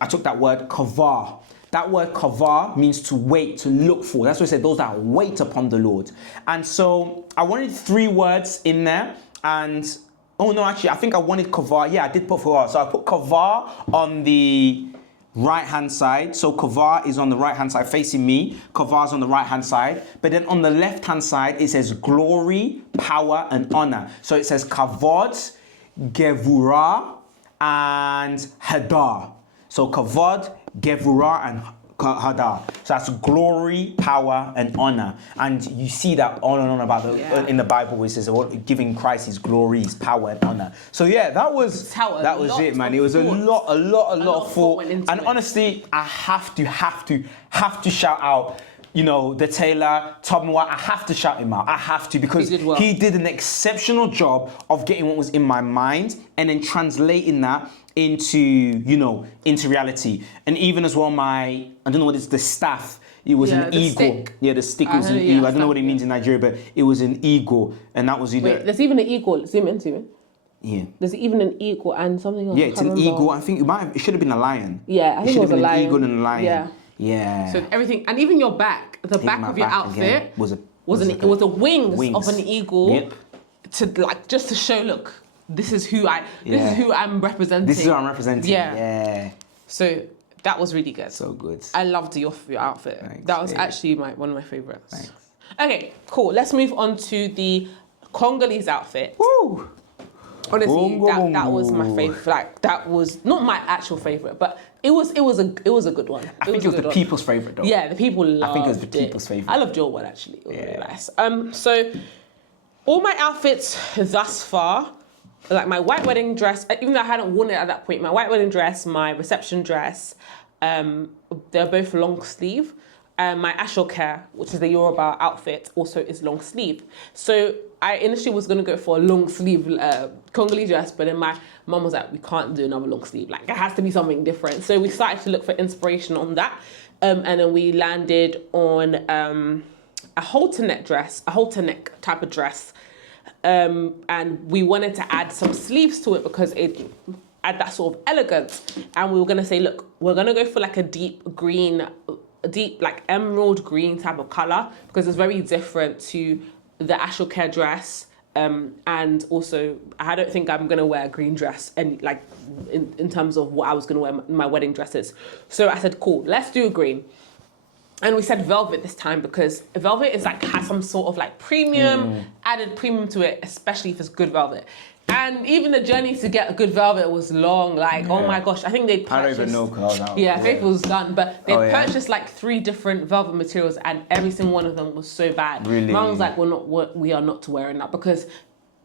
I took that word kavar. That word kavar means to wait, to look for. That's what it said, those that wait upon the Lord. And so I wanted 3 words in there. And, I think I wanted kavar. Yeah, I did put kavar. So I put kavar on the right-hand side. So kavar is on the right-hand side facing me. Kavar is on the right-hand side. But then on the left-hand side, it says glory, power, and honor. So it says kavod, gevurah, and hadar. So kavod, gevurah, and hadar. So that's glory, power, and honor. And you see that on and on about in the Bible where it says giving Christ His glory, His power, and honor. So that was it, man. It was a lot of thought. And honestly, I have to shout out the tailor, Tom Moore, I have to shout him out. I have to, because He did well. he did an exceptional job of getting what was in my mind and then translating that into reality. And even as well, I don't know what it's, the staff, it was an the eagle. stick. Yeah, the stick was an eagle. I don't know what it means in Nigeria, but it was an eagle. And that was either... Wait, there's even an eagle. Zoom in. Yeah. There's even an eagle and something else. Yeah, it's an eagle. I think it should have been a lion. Yeah, I think it was a lion. An eagle and a lion. Yeah. Yeah. So everything, and even your back, the back of your outfit was the wings of an eagle just to show, look, this is who I'm representing. This is who I'm representing. Yeah. So that was really good. So good. I loved your outfit. Thanks, that was actually one of my favorites. Thanks. Okay, cool. Let's move on to the Congolese outfit. Woo! Honestly, that was my favorite. Like, that was not my actual favorite, but it was a good one. I think it was the people's favorite, though. Yeah, the people loved it. I think it was the people's favorite. I loved your one, actually. It was really nice. So all my outfits thus far, like my white wedding dress, even though I hadn't worn it at that point, my white wedding dress, my reception dress, they're both long sleeve. My ashoke, which is the Yoruba outfit, also is long sleeve. So I initially was going to go for a long sleeve Congolese dress, but then my mum was like, we can't do another long sleeve. Like, it has to be something different. So we started to look for inspiration on that. And then we landed on a halter neck type of dress. And we wanted to add some sleeves to it because it add that sort of elegance. And we were going to say, look, we're going to go for like a deep like emerald green type of color, because it's very different to the ashoke dress. And also, I don't think I'm gonna wear a green dress, and like in terms of what I was gonna wear my wedding dresses. So I said, cool, let's do a green. And we said velvet this time because velvet is like has some sort of like added premium to it, especially if it's good velvet. And even the journey to get a good velvet was long. Like, oh my gosh, I think they purchased... I don't even know how. Yeah, Faith was done. But they purchased like 3 different velvet materials, and every single one of them was so bad. Really? Mum was like, we are not wearing that, because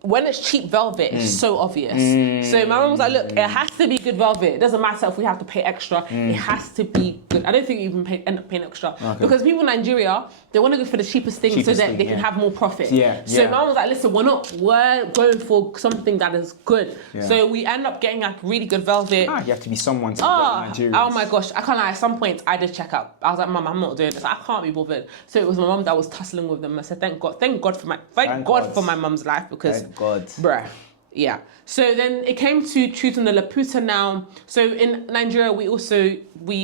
when it's cheap velvet, it's so obvious. So my mum was like, look, it has to be good velvet. It doesn't matter if we have to pay extra. It has to be good. I don't think you even end up paying extra. Okay. Because people in Nigeria, they want to go for the cheapest thing so that they can have more profit. So my mum was like, listen, we're going for something that is good. So we end up getting like really good velvet. You have to be someone to Nigerians. Oh my gosh, I can't lie. At some point, I did check out. I was like, Mum, I'm not doing this. I can't be bothered. So it was my mum that was tussling with them. I said, thank God for my mum's life, because God. Bruh. Yeah. So then it came to choosing the Laputa now. So in Nigeria, we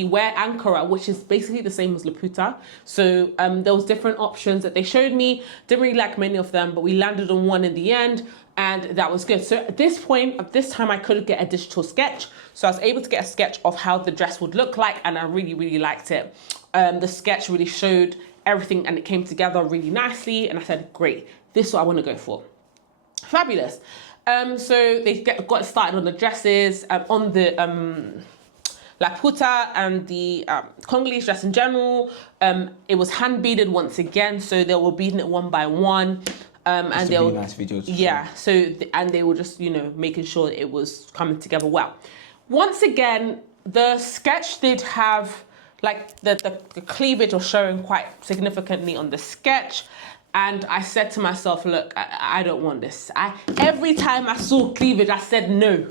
wear Ankara, which is basically the same as Laputa. So there was different options that they showed me. Didn't really like many of them, but we landed on one in the end, and that was good. So at this time, I could get a digital sketch. So I was able to get a sketch of how the dress would look like, and I really, really liked it. The sketch really showed everything, and it came together really nicely. And I said, great, this is what I want to go for. Fabulous. So they got started on the dresses, on the Laputa and the Congolese dress in general. It was hand beaded once again, so they were beading it one by one. And they were nice videos. Yeah. So and they were just making sure it was coming together well. Once again, the sketch did have like the cleavage was showing quite significantly on the sketch. And I said to myself, look, I don't want this. Every time I saw cleavage, I said, no,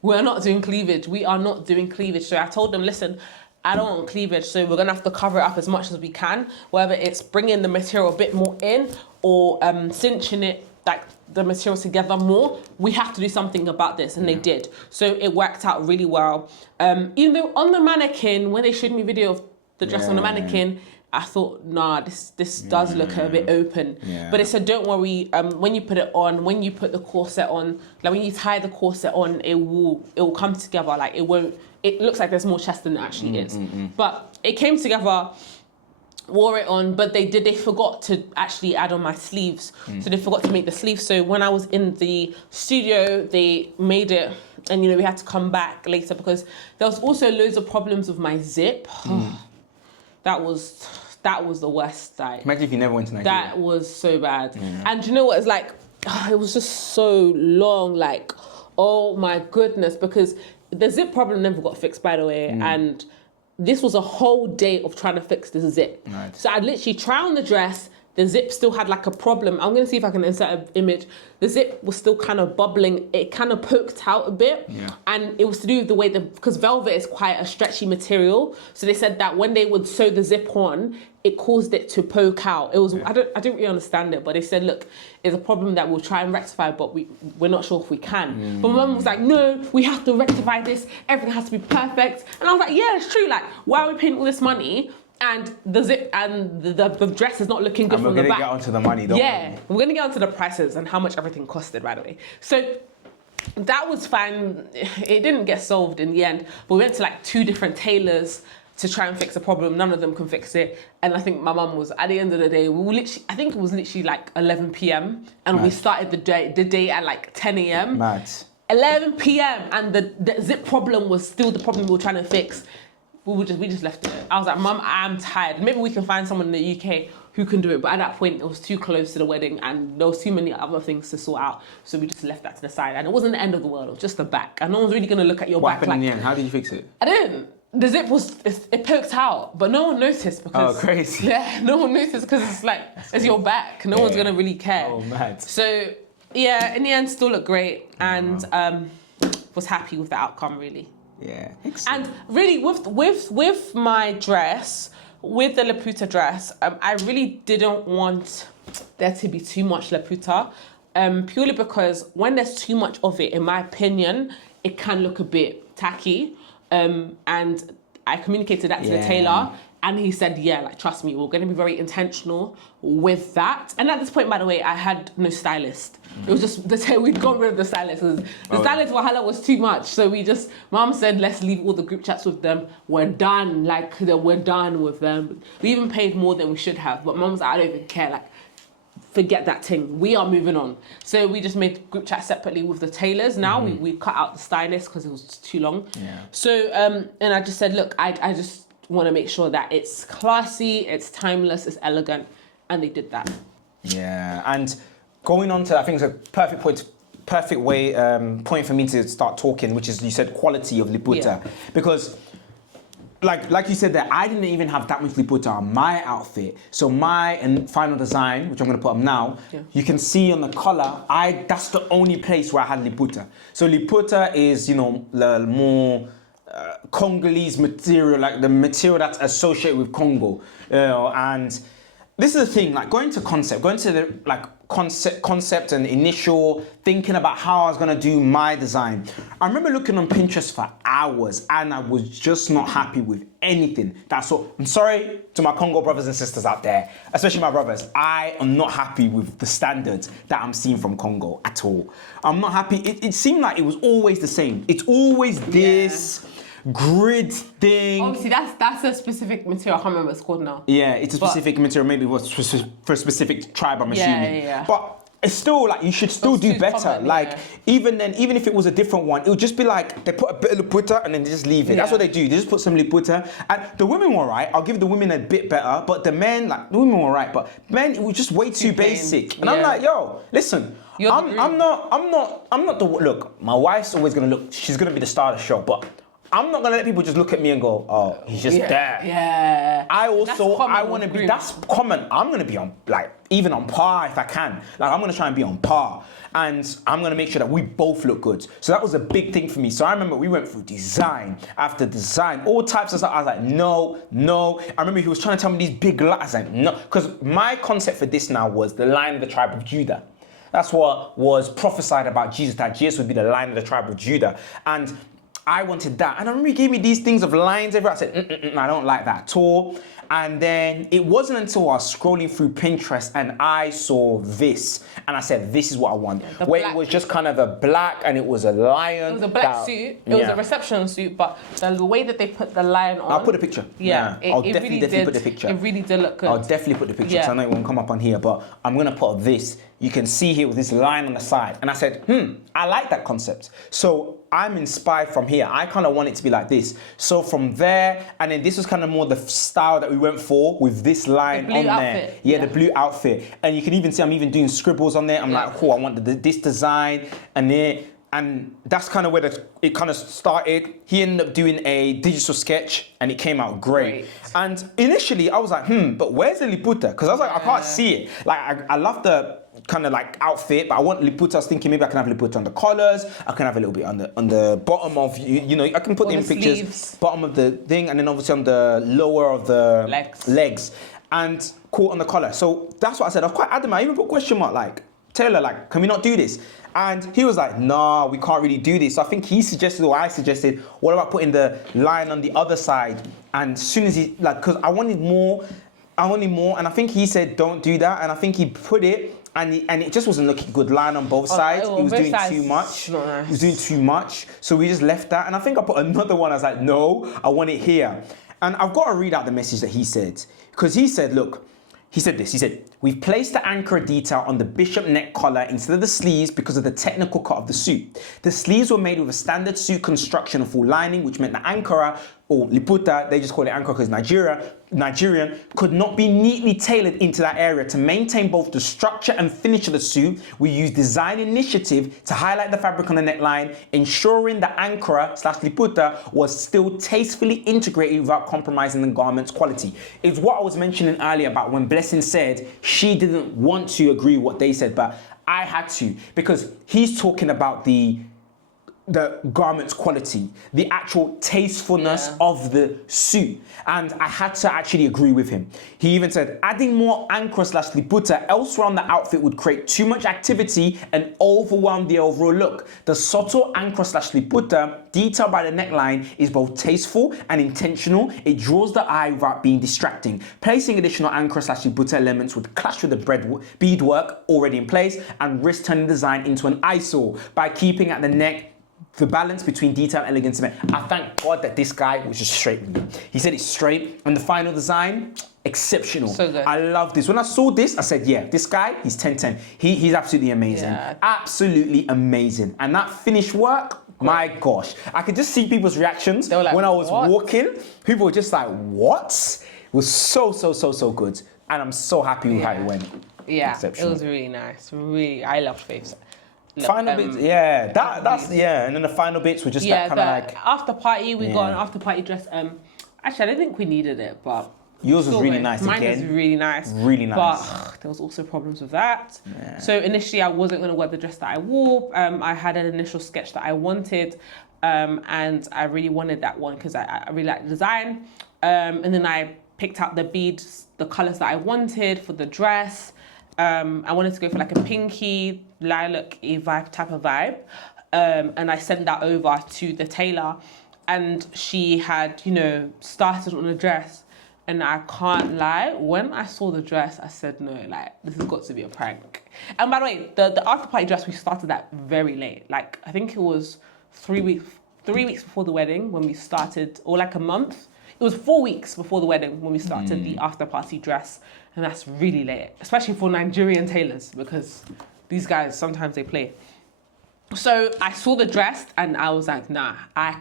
we're not doing cleavage. We are not doing cleavage. So I told them, listen, I don't want cleavage. So we're going to have to cover it up as much as we can, whether it's bringing the material a bit more in or cinching it, like the material together more. We have to do something about this. And they did. So it worked out really well. Even though on the mannequin, when they showed me video of the dress on the mannequin, I thought, nah, this does look a bit open. But it said, don't worry, when you put it on, when you put the corset on, like when you tie the corset on, it will come together. Like it looks like there's more chest than it actually is. But it came together, wore it on, but they forgot to actually add on my sleeves. So they forgot to make the sleeves. So when I was in the studio, they made it, and we had to come back later because there was also loads of problems with my zip. That was the worst side. Imagine if you never went to Nigeria. That was so bad. And you know what? It's like, it was just so long. Like, oh my goodness, because the zip problem never got fixed, by the way. And this was a whole day of trying to fix the zip. Right. So I'd literally try on the dress, the zip still had like a problem. I'm gonna see if I can insert an image. The zip was still kind of bubbling. It kind of poked out a bit. Yeah. And it was to do with the way because velvet is quite a stretchy material. So they said that when they would sew the zip on, it caused it to poke out. It was, I didn't really understand it, but they said, look, it's a problem that we'll try and rectify, but we're not sure if we can. But my mum was like, no, we have to rectify this. Everything has to be perfect. And I was like, yeah, it's true. Like, why are we paying all this money? And the zip and the dress is not looking good from the back. We're going to get onto the money, don't we? We're going to get onto the prices and how much everything costed, by the way. So that was fine. It didn't get solved in the end. But we went to like 2 different tailors to try and fix the problem. None of them can fix it. And I think my mum was, at the end of the day, I think it was literally like 11 p.m. And we started the day at like 10 a.m. Mad. 11 p.m. And the zip problem was still the problem we were trying to fix. We just left it. I was like, Mum, I'm tired. Maybe we can find someone in the UK who can do it. But at that point, it was too close to the wedding and there was too many other things to sort out. So we just left that to the side. And it wasn't the end of the world. It was just the back. And no one's really going to look at your back. What happened in the end? How did you fix it? I didn't. The zip it poked out, but no one noticed because... Oh, crazy. Yeah, no one noticed because it's like, it's your back. No one's going to really care. Oh, mad. So, yeah, in the end, still looked great and was happy with the outcome, really. Yeah, excellent. And really, with my dress, with the Laputa dress, I really didn't want there to be too much Laputa, purely because when there's too much of it, in my opinion, it can look a bit tacky. And I communicated that to the tailor, and he said, yeah, like, trust me, we're going to be very intentional with that. And at this point, by the way, I had no stylist. It was just, we'd got rid of the stylist. The stylist wahala was too much. So Mom said, let's leave all the group chats with them. We're done. Like, we're done with them. We even paid more than we should have. But Mom was like, I don't even care. Like, forget that thing. We are moving on. So we just made group chat separately with the tailors. Now we cut out the stylist because it was too long. Yeah. So, and I just said, look, I just want to make sure that it's classy, it's timeless, it's elegant. And they did that. Yeah. And going on to, I think it's a perfect point for me to start talking, which is, you said quality of liputa. Yeah. Because like you said there, I didn't even have that much liputa on my outfit. So my final design, which I'm going to put up now, you can see on the collar, that's the only place where I had liputa. So liputa is, the more Congolese material, like the material that's associated with Congo. And this is the thing, like going to the concept and initial thinking about how I was gonna do my design. I remember looking on Pinterest for hours and I was just not happy with anything. That's all. I'm sorry to my Congo brothers and sisters out there, especially my brothers. I am not happy with the standards that I'm seeing from Congo at all. I'm not happy. It seemed like it was always the same. It's always this grid thing. Obviously, that's a specific material. I can't remember what it's called now. Yeah, it's a specific material. Maybe it was for a specific tribe, I'm assuming. Yeah. But it's still like, you should still do better. Common, like, even then, even if it was a different one, it would just be like, they put a bit of liputa and then they just leave it. That's what they do. They just put some liputa. And the women were right. I'll give the women a bit better. But the men, the women were right. But men, it was just way too basic. And I'm like, yo, listen. I'm not the, look, my wife's always gonna look, she's gonna be the star of the show, but I'm not gonna let people just look at me and go, oh, he's just there. Yeah. I wanna be, that's common. I'm gonna be on, even on par if I can. I'm gonna try and be on par. And I'm gonna make sure that we both look good. So that was a big thing for me. So I remember we went through design after design, all types of stuff. I was like, no. I remember he was trying to tell me these big lies. I was like, no. Because my concept for this now was the Lion of the tribe of Judah. That's what was prophesied about Jesus, that Jesus would be the Lion of the tribe of Judah. And I wanted that. And I remember he gave me these things of lines everywhere. I said, I don't like that at all. And then it wasn't until I was scrolling through Pinterest and I saw this. And I said, this is what I want. Where it was just kind of a black and it was a lion. It was a black suit. It was a reception suit, but the way that they put the lion on. I'll put a picture. I'll definitely put the picture. It really did look good. I'll definitely put the picture because I know it won't come up on here, but I'm going to put this. You can see here with this line on the side. And I said, I like that concept. So I'm inspired from here. I kind of want it to be like this. So from there, and then this was kind of more the style that we went for with this line on there. Yeah, the blue outfit. And you can even see I'm even doing scribbles on there. I'm like, cool, I want this design. And then And that's kind of where it kind of started. He ended up doing a digital sketch and it came out great. And initially I was like, but where's the liputa? Because I was like, I can't see it. Like, I love the kind of like outfit, but I want liputa. I was thinking maybe I can have liputa on the collars. I can have a little bit on the bottom of, you know, I can put in pictures, sleeves. Bottom of the thing, and then obviously on the lower of the legs. And caught on the collar. So that's what I said. I was quite adamant. I even put a question mark, like, Taylor, like, can we not do this? And he was like, nah, we can't really do this. So I think he suggested, or I suggested, what about putting the line on the other side? And as soon as he, like, because I wanted more, and I think he said, don't do that. And I think he put it, and it just wasn't looking good line on both sides. It was doing too much. Nice. It was doing too much. So we just left that. And I think I put another one. I was like, no, I want it here. And I've got to read out the message that he said. Because he said, look, he said this, he said, we've placed the anchor detail on the bishop neck collar instead of the sleeves because of the technical cut of the suit. The sleeves were made with a standard suit construction and full lining, which meant the anchor, or liputa, they just call it anchor because Nigerian, could not be neatly tailored into that area. To maintain both the structure and finish of the suit, we used design initiative to highlight the fabric on the neckline, ensuring the anchor / liputa was still tastefully integrated without compromising the garment's quality. It's what I was mentioning earlier about when Blessing said she didn't want to agree with what they said, but I had to, because he's talking about the garment's quality, the actual tastefulness of the suit. And I had to actually agree with him. He even said, adding more anchor / liputa elsewhere on the outfit would create too much activity and overwhelm the overall look. The subtle anchor / liputa detail by the neckline is both tasteful and intentional. It draws the eye without being distracting. Placing additional anchor / liputa elements would clash with the beadwork already in place and risk turning the design into an eyesore. By keeping at the neck the balance between detail and elegance. I thank God that this guy was just straight with me. He said it's straight, and the final design, exceptional. So good. I love this. When I saw this, I said, yeah, this guy, he's 10-10. He's absolutely amazing. Yeah. Absolutely amazing. And that finished work, my gosh. I could just see people's reactions like, when I was walking. People were just like, what? It was so good. And I'm so happy with how it went. Yeah, it was really nice. Really, I loved Faith's. Final bits, yeah, that's yeah, and then the final bits were just that kind of like after party. We got an after party dress. Actually, I didn't think we needed it, but yours was really nice. Mine was really nice, but there was also problems with that. Yeah. So initially, I wasn't going to wear the dress that I wore. I had an initial sketch that I wanted, and I really wanted that one because I really liked the design. And then I picked out the beads, the colors that I wanted for the dress. I wanted to go for like a pinky, lilac-y type of vibe. And I sent that over to the tailor, and she had, started on the dress. And I can't lie, when I saw the dress, I said, no, like, this has got to be a prank. And by the way, the after party dress, we started that very late. Like, I think it was 3 weeks before the wedding when we started, or like a month. It was 4 weeks before the wedding when we started the after party dress. And that's really late, especially for Nigerian tailors, because these guys, sometimes they play. So I saw the dress and I was like, nah, I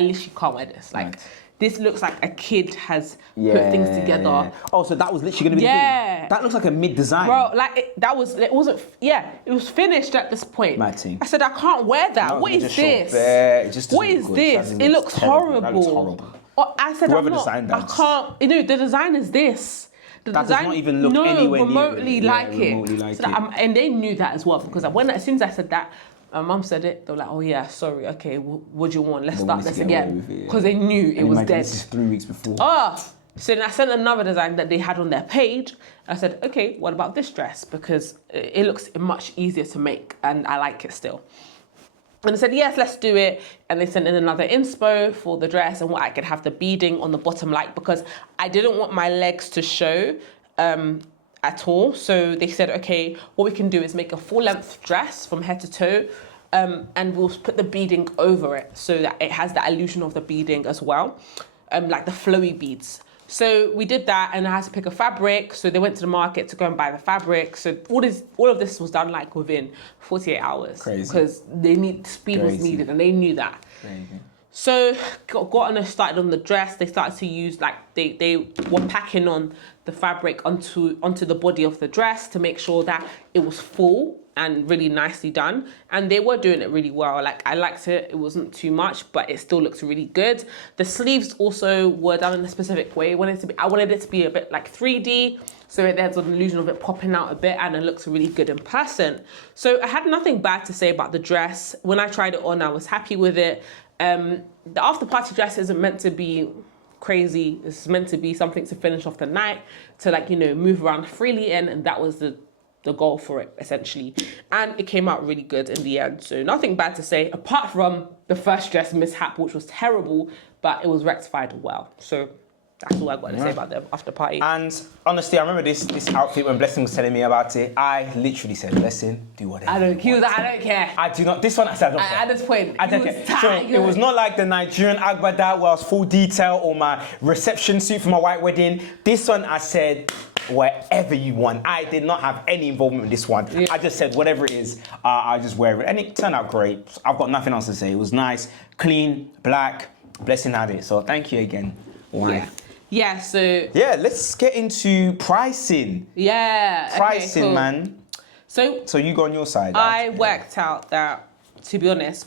literally can't wear this. Like, this looks like a kid has put things together. Oh, so that was literally gonna be the thing? That looks like a mid-design. Bro, like, it was finished at this point. My team. I said, I can't wear that. What is this? What is this? It looks horrible. That looks horrible. I said, whoever designed that. I can't, the design is this. The that design, does not even look anywhere remotely near like it. So and they knew that as well, because as soon as I said that, my mum said it, they were like, oh yeah, sorry, okay, what do you want? Let's start this again. Because they knew it was dead. This is 3 weeks before. So then I sent another design that they had on their page. I said, okay, what about this dress? Because it looks much easier to make and I like it still. And they said, yes, let's do it. And they sent in another inspo for the dress and what I could have the beading on the bottom like, because I didn't want my legs to show at all. So they said, okay, what we can do is make a full length dress from head to toe, and we'll put the beading over it so that it has the illusion of the beading as well, like the flowy beads. So we did that, and I had to pick a fabric. So they went to the market to go and buy the fabric. So all of this was done like within 48 hours. Crazy. Because speed was needed, and they knew that. Crazy. So got on and started on the dress. They started to use, like, they were packing on the fabric onto the body of the dress to make sure that it was full and really nicely done. And they were doing it really well. Like, I liked it. It wasn't too much, but it still looks really good. The sleeves also were done in a specific way. I wanted it to be a bit like 3D. So there's an illusion of it popping out a bit, and it looks really good in person. So I had nothing bad to say about the dress. When I tried it on, I was happy with it. The after party dress isn't meant to be crazy. It's meant to be something to finish off the night, to like, you know, move around freely in, and that was the goal for it, essentially. And it came out really good in the end. So nothing bad to say, apart from the first dress mishap, which was terrible, but it was rectified well. So that's all I got to say about the after party. And honestly, I remember this outfit when Blessing was telling me about it. I literally said, Blessing, do whatever. I don't care. I do not. This one I said, I don't care. At this point, I don't care. So it was not like the Nigerian agbada where I was full detail, or my reception suit for my white wedding. This one I said, wherever you want. I did not have any involvement with this one. Yeah. I just said whatever it is, I'll just wear it. And it turned out great. I've got nothing else to say. It was nice, clean, black. Blessing had it. So thank you again. Yeah, so... Yeah, let's get into pricing. Yeah. Pricing, okay, cool. man. So you go on your side. I worked out that, to be honest,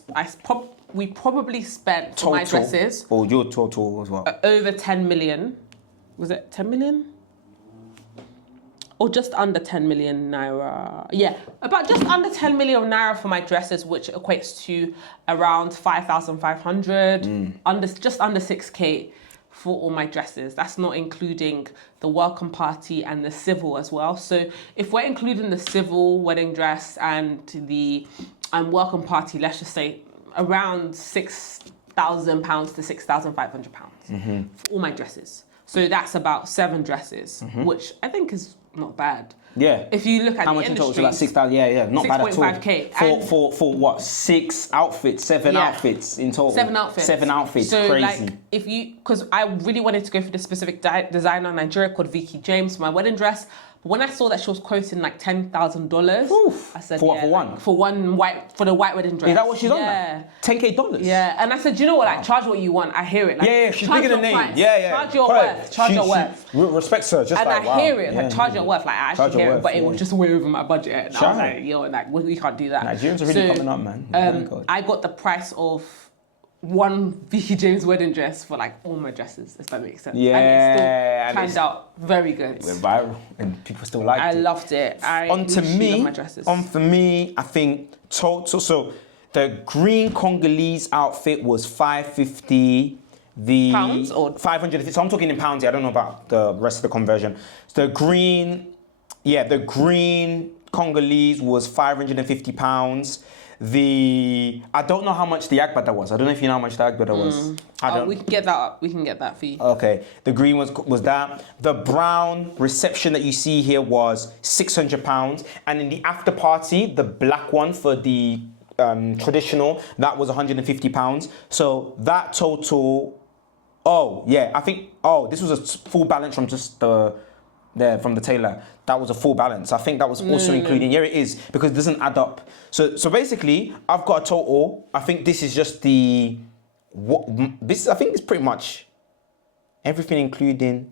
we probably spent, for my dresses... Or your total as well. Over 10 million. Was it 10 million? Or just under 10 million naira. Yeah, about just under 10 million naira for my dresses, which equates to around 5,500, just under 6K for all my dresses. That's not including the welcome party and the civil as well. So if we're including the civil wedding dress and the welcome party, let's just say around £6,000 to £6,500 for all my dresses. So that's about 7 dresses, which I think is not bad. Yeah. If you look at how the much in total? industry, About 6,000. Yeah, not bad at all. 6.5K. For what? 6 outfits, 7 outfits in total. 7 outfits. 7 outfits. So crazy. like, because I really wanted to go for this specific designer in Nigeria called Vicky James for my wedding dress. But when I saw that she was quoting like $10,000, I said, for what? Yeah, for one? For the white wedding dress. Is that what she's on? Yeah. $10K. Yeah, and I said, you know what? Like, charge what you want. I hear it. Like, yeah, she's bigger than name. Price. Yeah. Charge your worth. Charge your worth. Respects her. Just and like, I hear it. Like, charge your worth. Like, I actually hear it, but it was just way over my budget. And I was like, yo, like, we can't do that. Nigerians are really coming up, man. I got the price of one Vicky James wedding dress for like all my dresses, if that makes sense. Yeah, and it still turned out very good. It went viral, and people still liked it. I loved it. Love my dresses. For me, I think total. So the green Congolese outfit was 550. The pounds or 550. So I'm talking in pounds. I don't know about the rest of the conversion. So the green Congolese was £550. I don't know how much the agbada was. I don't know if you know how much the agbada was. We can get that up. We can get that for you. Okay. The green was that. The brown reception that you see here was £600. And in the after party, the black one for the traditional, that was £150. So that total... this was a full balance from just from the tailor. That was a full balance. I think that was also including. Here it is, because it doesn't add up. So basically, I've got a total. I think this is just I think it's pretty much everything including.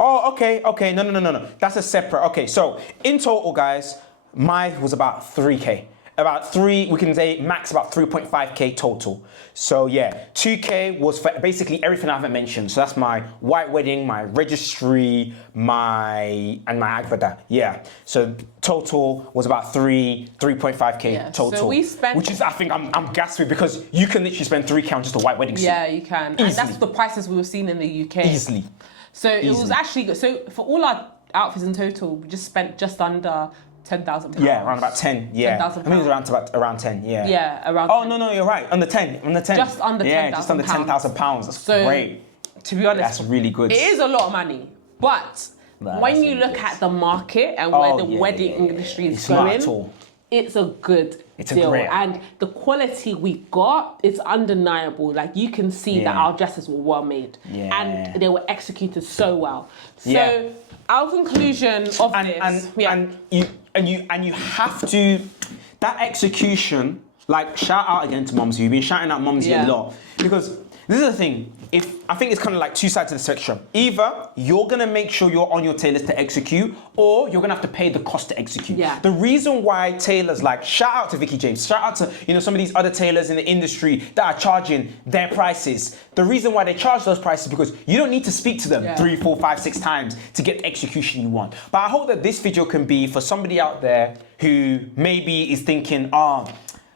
Oh, okay. No. That's a separate. Okay, so in total, guys, mine was about 3K. About we can say max about 3.5K total. So yeah, 2K was for basically everything I haven't mentioned. So that's my white wedding, my registry, my agbada. Yeah. So total was about 3.5K total. So we spent, which is, I think I'm gassed with, because you can literally spend 3K on just a white wedding suit. Yeah, you can. Easily. And that's the prices we were seeing in the UK. Easily. So it was actually good. So for all our outfits in total, we just spent just under £10,000. Yeah, around about 10. Yeah, I think it was around 10. Yeah. Yeah, around. Oh 10. No, you're right. Under 10. Just under 10,000. Yeah, just under £10,000. That's great. To be honest, that's really good. It is a lot of money, but when you look at the market and where the wedding industry is going, it's a good deal. And the quality we got, it's undeniable. Like, you can see that our dresses were well made, and they were executed so well. So our conclusion of and you have to, that execution, like, shout out again to Mumsy. You've been shouting out Mumsy a lot, because This is the thing. I think it's kind of like two sides of the spectrum. Either you're gonna make sure you're on your tailors to execute, or you're gonna have to pay the cost to execute. Yeah. The reason why tailors, like, shout out to Vicky James, shout out to some of these other tailors in the industry that are charging their prices. The reason why they charge those prices is because you don't need to speak to them 3, 4, 5, 6 times to get the execution you want. But I hope that this video can be for somebody out there who maybe is thinking, I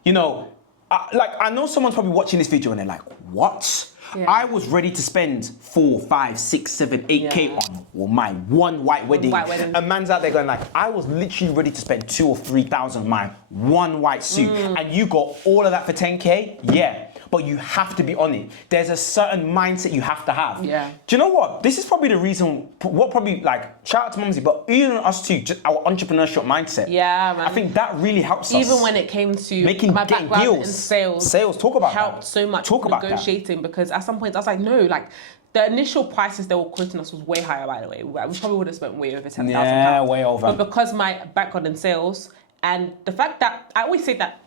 know someone's probably watching this video and they're like, what? Yeah. I was ready to spend 4, 5, 6, 7, 8K on my one white wedding. A man's out there going like, I was literally ready to spend 2,000 or 3,000 on my one white suit, and you got all of that for 10K? Yeah. But you have to be on it. There's a certain mindset you have to have. Yeah. Do you know what? This is probably the reason, shout out to Mumsy, but even us too, just our entrepreneurship mindset. Yeah, man. I think that really helps us. Even when it came to my background deals. in sales. Sales, talk about helped that. so much talk about negotiating, because at some point I was like, no, like, the initial prices they were quoting us was way higher, by the way. We probably would have spent way over £10,000. Yeah, way over. But because my background in sales, and the fact that I always say that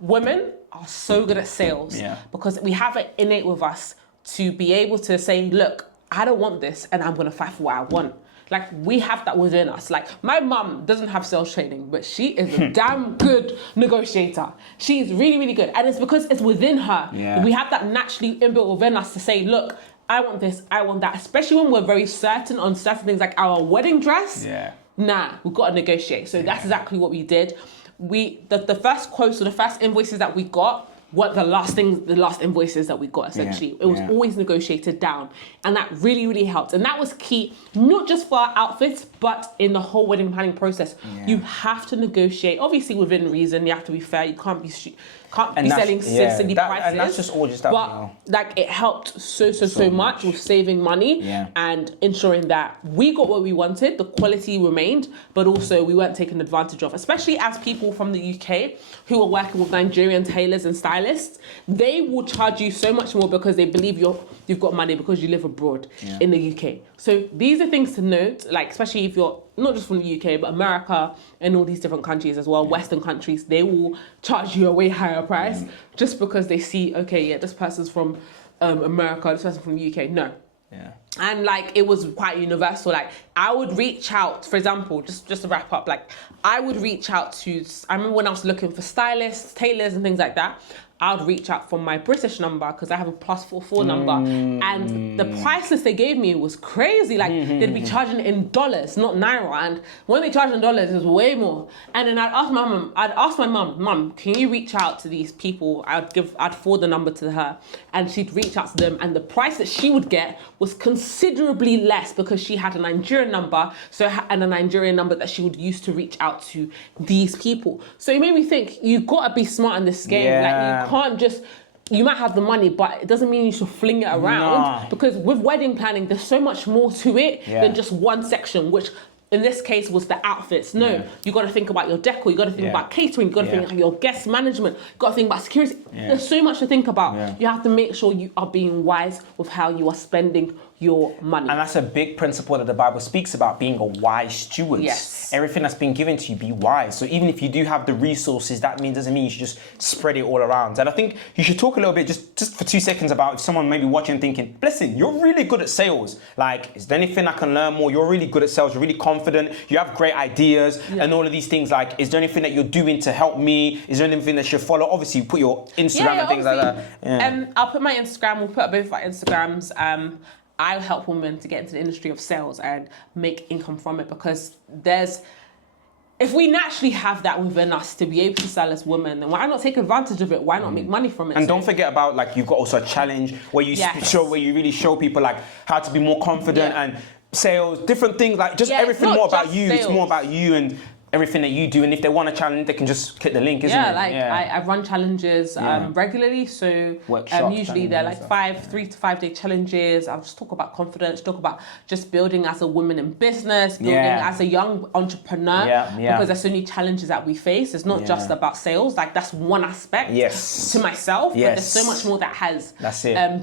women are so good at sales, because we have it innate with us to be able to say, look, I don't want this and I'm going to fight for what I want. Like, we have that within us. Like, my mum doesn't have sales training, but she is a damn good negotiator. She's really, really good. And it's because it's within her. Yeah. We have that naturally inbuilt within us to say, look, I want this, I want that. Especially when we're very certain on certain things, like our wedding dress. Yeah. Nah, we've got to negotiate. So that's exactly what we did. The first quotes or the first invoices that we got were the last invoices that we got, essentially. It was always negotiated down. And that really, really helped. And that was key, not just for our outfits, but in the whole wedding planning process. Yeah. You have to negotiate, obviously within reason. You have to be fair. You can't be selling silly prices. And that's just all just that. But like, it helped so much with saving money and ensuring that we got what we wanted, the quality remained, but also we weren't taken advantage of. Especially as people from the UK who are working with Nigerian tailors and stylists, they will charge you so much more because they believe you've got money because you live abroad in the UK. So these are things to note, like, especially if you're not just from the UK, but America and all these different countries as well, Western countries, they will charge you a way higher price just because they see, okay, yeah, this person's from America, this person's from the UK. No. Yeah. And like, it was quite universal. Like, I would reach out, for example, just to wrap up, like, I would reach out to, I remember when I was looking for stylists, tailors and things like that, I would reach out from my British number because I have a +44 number, and the price list they gave me was crazy. Like, they'd be charging in dollars, not naira, and when they charge in dollars, it was way more. And then I'd ask my mum, can you reach out to these people? I'd forward the number to her, and she'd reach out to them, and the price that she would get was considerably less because she had a Nigerian number, and a Nigerian number that she would use to reach out to these people. So it made me think, you gotta be smart in this game. Like, you might have the money, but it doesn't mean you should fling it around, because with wedding planning, there's so much more to it than just one section, which in this case was the outfits. No, you got to think about your decor, you got to think about catering, you got to think about your guest management, you got to think about security. There's so much to think about. You have to make sure you are being wise with how you are spending your money. And that's a big principle that the Bible speaks about, being a wise steward. Yes. Everything that's been given to you, be wise. So even if you do have the resources, doesn't mean you should just spread it all around. And I think you should talk a little bit, just for 2 seconds, about if someone maybe watching thinking, blessing, you're really good at sales. Like, is there anything I can learn more? You're really good at sales, you're really confident, you have great ideas and all of these things. Like, is there anything that you're doing to help me? Is there anything that should follow? Obviously, you put your Instagram and things like that. I'll put my Instagram, we'll put up both our Instagrams. I help women to get into the industry of sales and make income from it, because if we naturally have that within us to be able to sell as women, then why not take advantage of it? Why not make money from it? And don't forget about, like, you've got also a challenge where you really show people like how to be more confident and sales, different things, like just everything more about you. Sales. It's more about you and everything that you do, and if they want a challenge, they can just click the link, isn't it? I run challenges regularly, so usually they're like 3 to 5 day challenges. I'll just talk about confidence, talk about just building as a woman in business, building as a young entrepreneur, because there's so many challenges that we face. It's not just about sales, like that's one aspect to myself, but there's so much more that has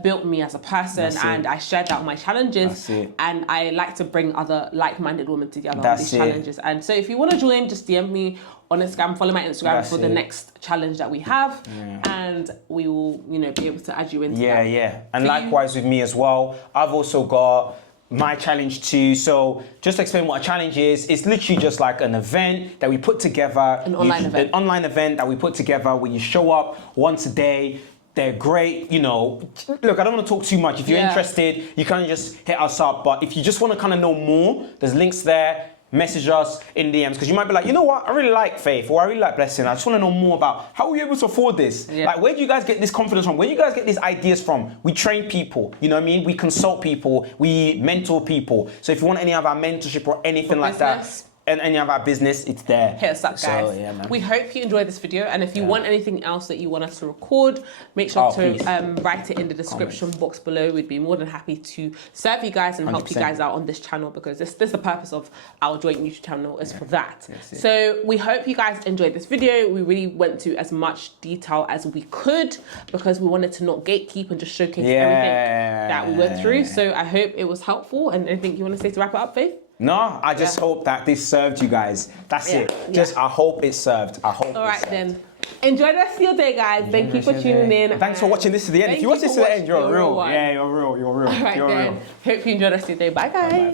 built me as a person, and I shared that with my challenges, and I like to bring other like-minded women together on these challenges. And so if you want to join struggling, just DM me on Instagram, follow my Instagram That's for the it. next challenge that we have, and we will, be able to add you into that. Yeah. And For likewise with me as well. I've also got my challenge too. So just to explain what a challenge is, it's literally just like an event that we put together. An online event. An online event that we put together where you show up once a day. They're great, Look, I don't want to talk too much. If you're interested, you can just hit us up. But if you just want to kind of know more, there's links there. Message us in DMs, because you might be like, you know what, I really like Faith, or I really like Blessing. I just want to know more about how are we able to afford this? Yeah. Like, where do you guys get this confidence from? Where do you guys get these ideas from? We train people, you know what I mean? We consult people, we mentor people. So if you want any of our mentorship or anything like that, and any of our business, it's there. Hit us up, guys. So, yeah, man. We hope you enjoyed this video, and if you want anything else that you want us to record, make sure to write it in the description box below. We'd be more than happy to serve you guys and help you guys out on this channel, because this is the purpose of our joint YouTube channel, is for that. So we hope you guys enjoyed this video. We really went to as much detail as we could, because we wanted to not gatekeep and just showcase everything that we went through. So I hope it was helpful. And anything you want to say to wrap it up, Faith? No, I just hope that this served you guys. That's it. Just, I hope it served. I hope. All right, then. Enjoy the rest of your day, guys. Thank you for tuning in. Thanks for watching this to the end. If you watch this to the end, you're real. Yeah, you're real. You're real. All right, then. Hope you enjoy the rest of your day. Bye, guys. Bye-bye.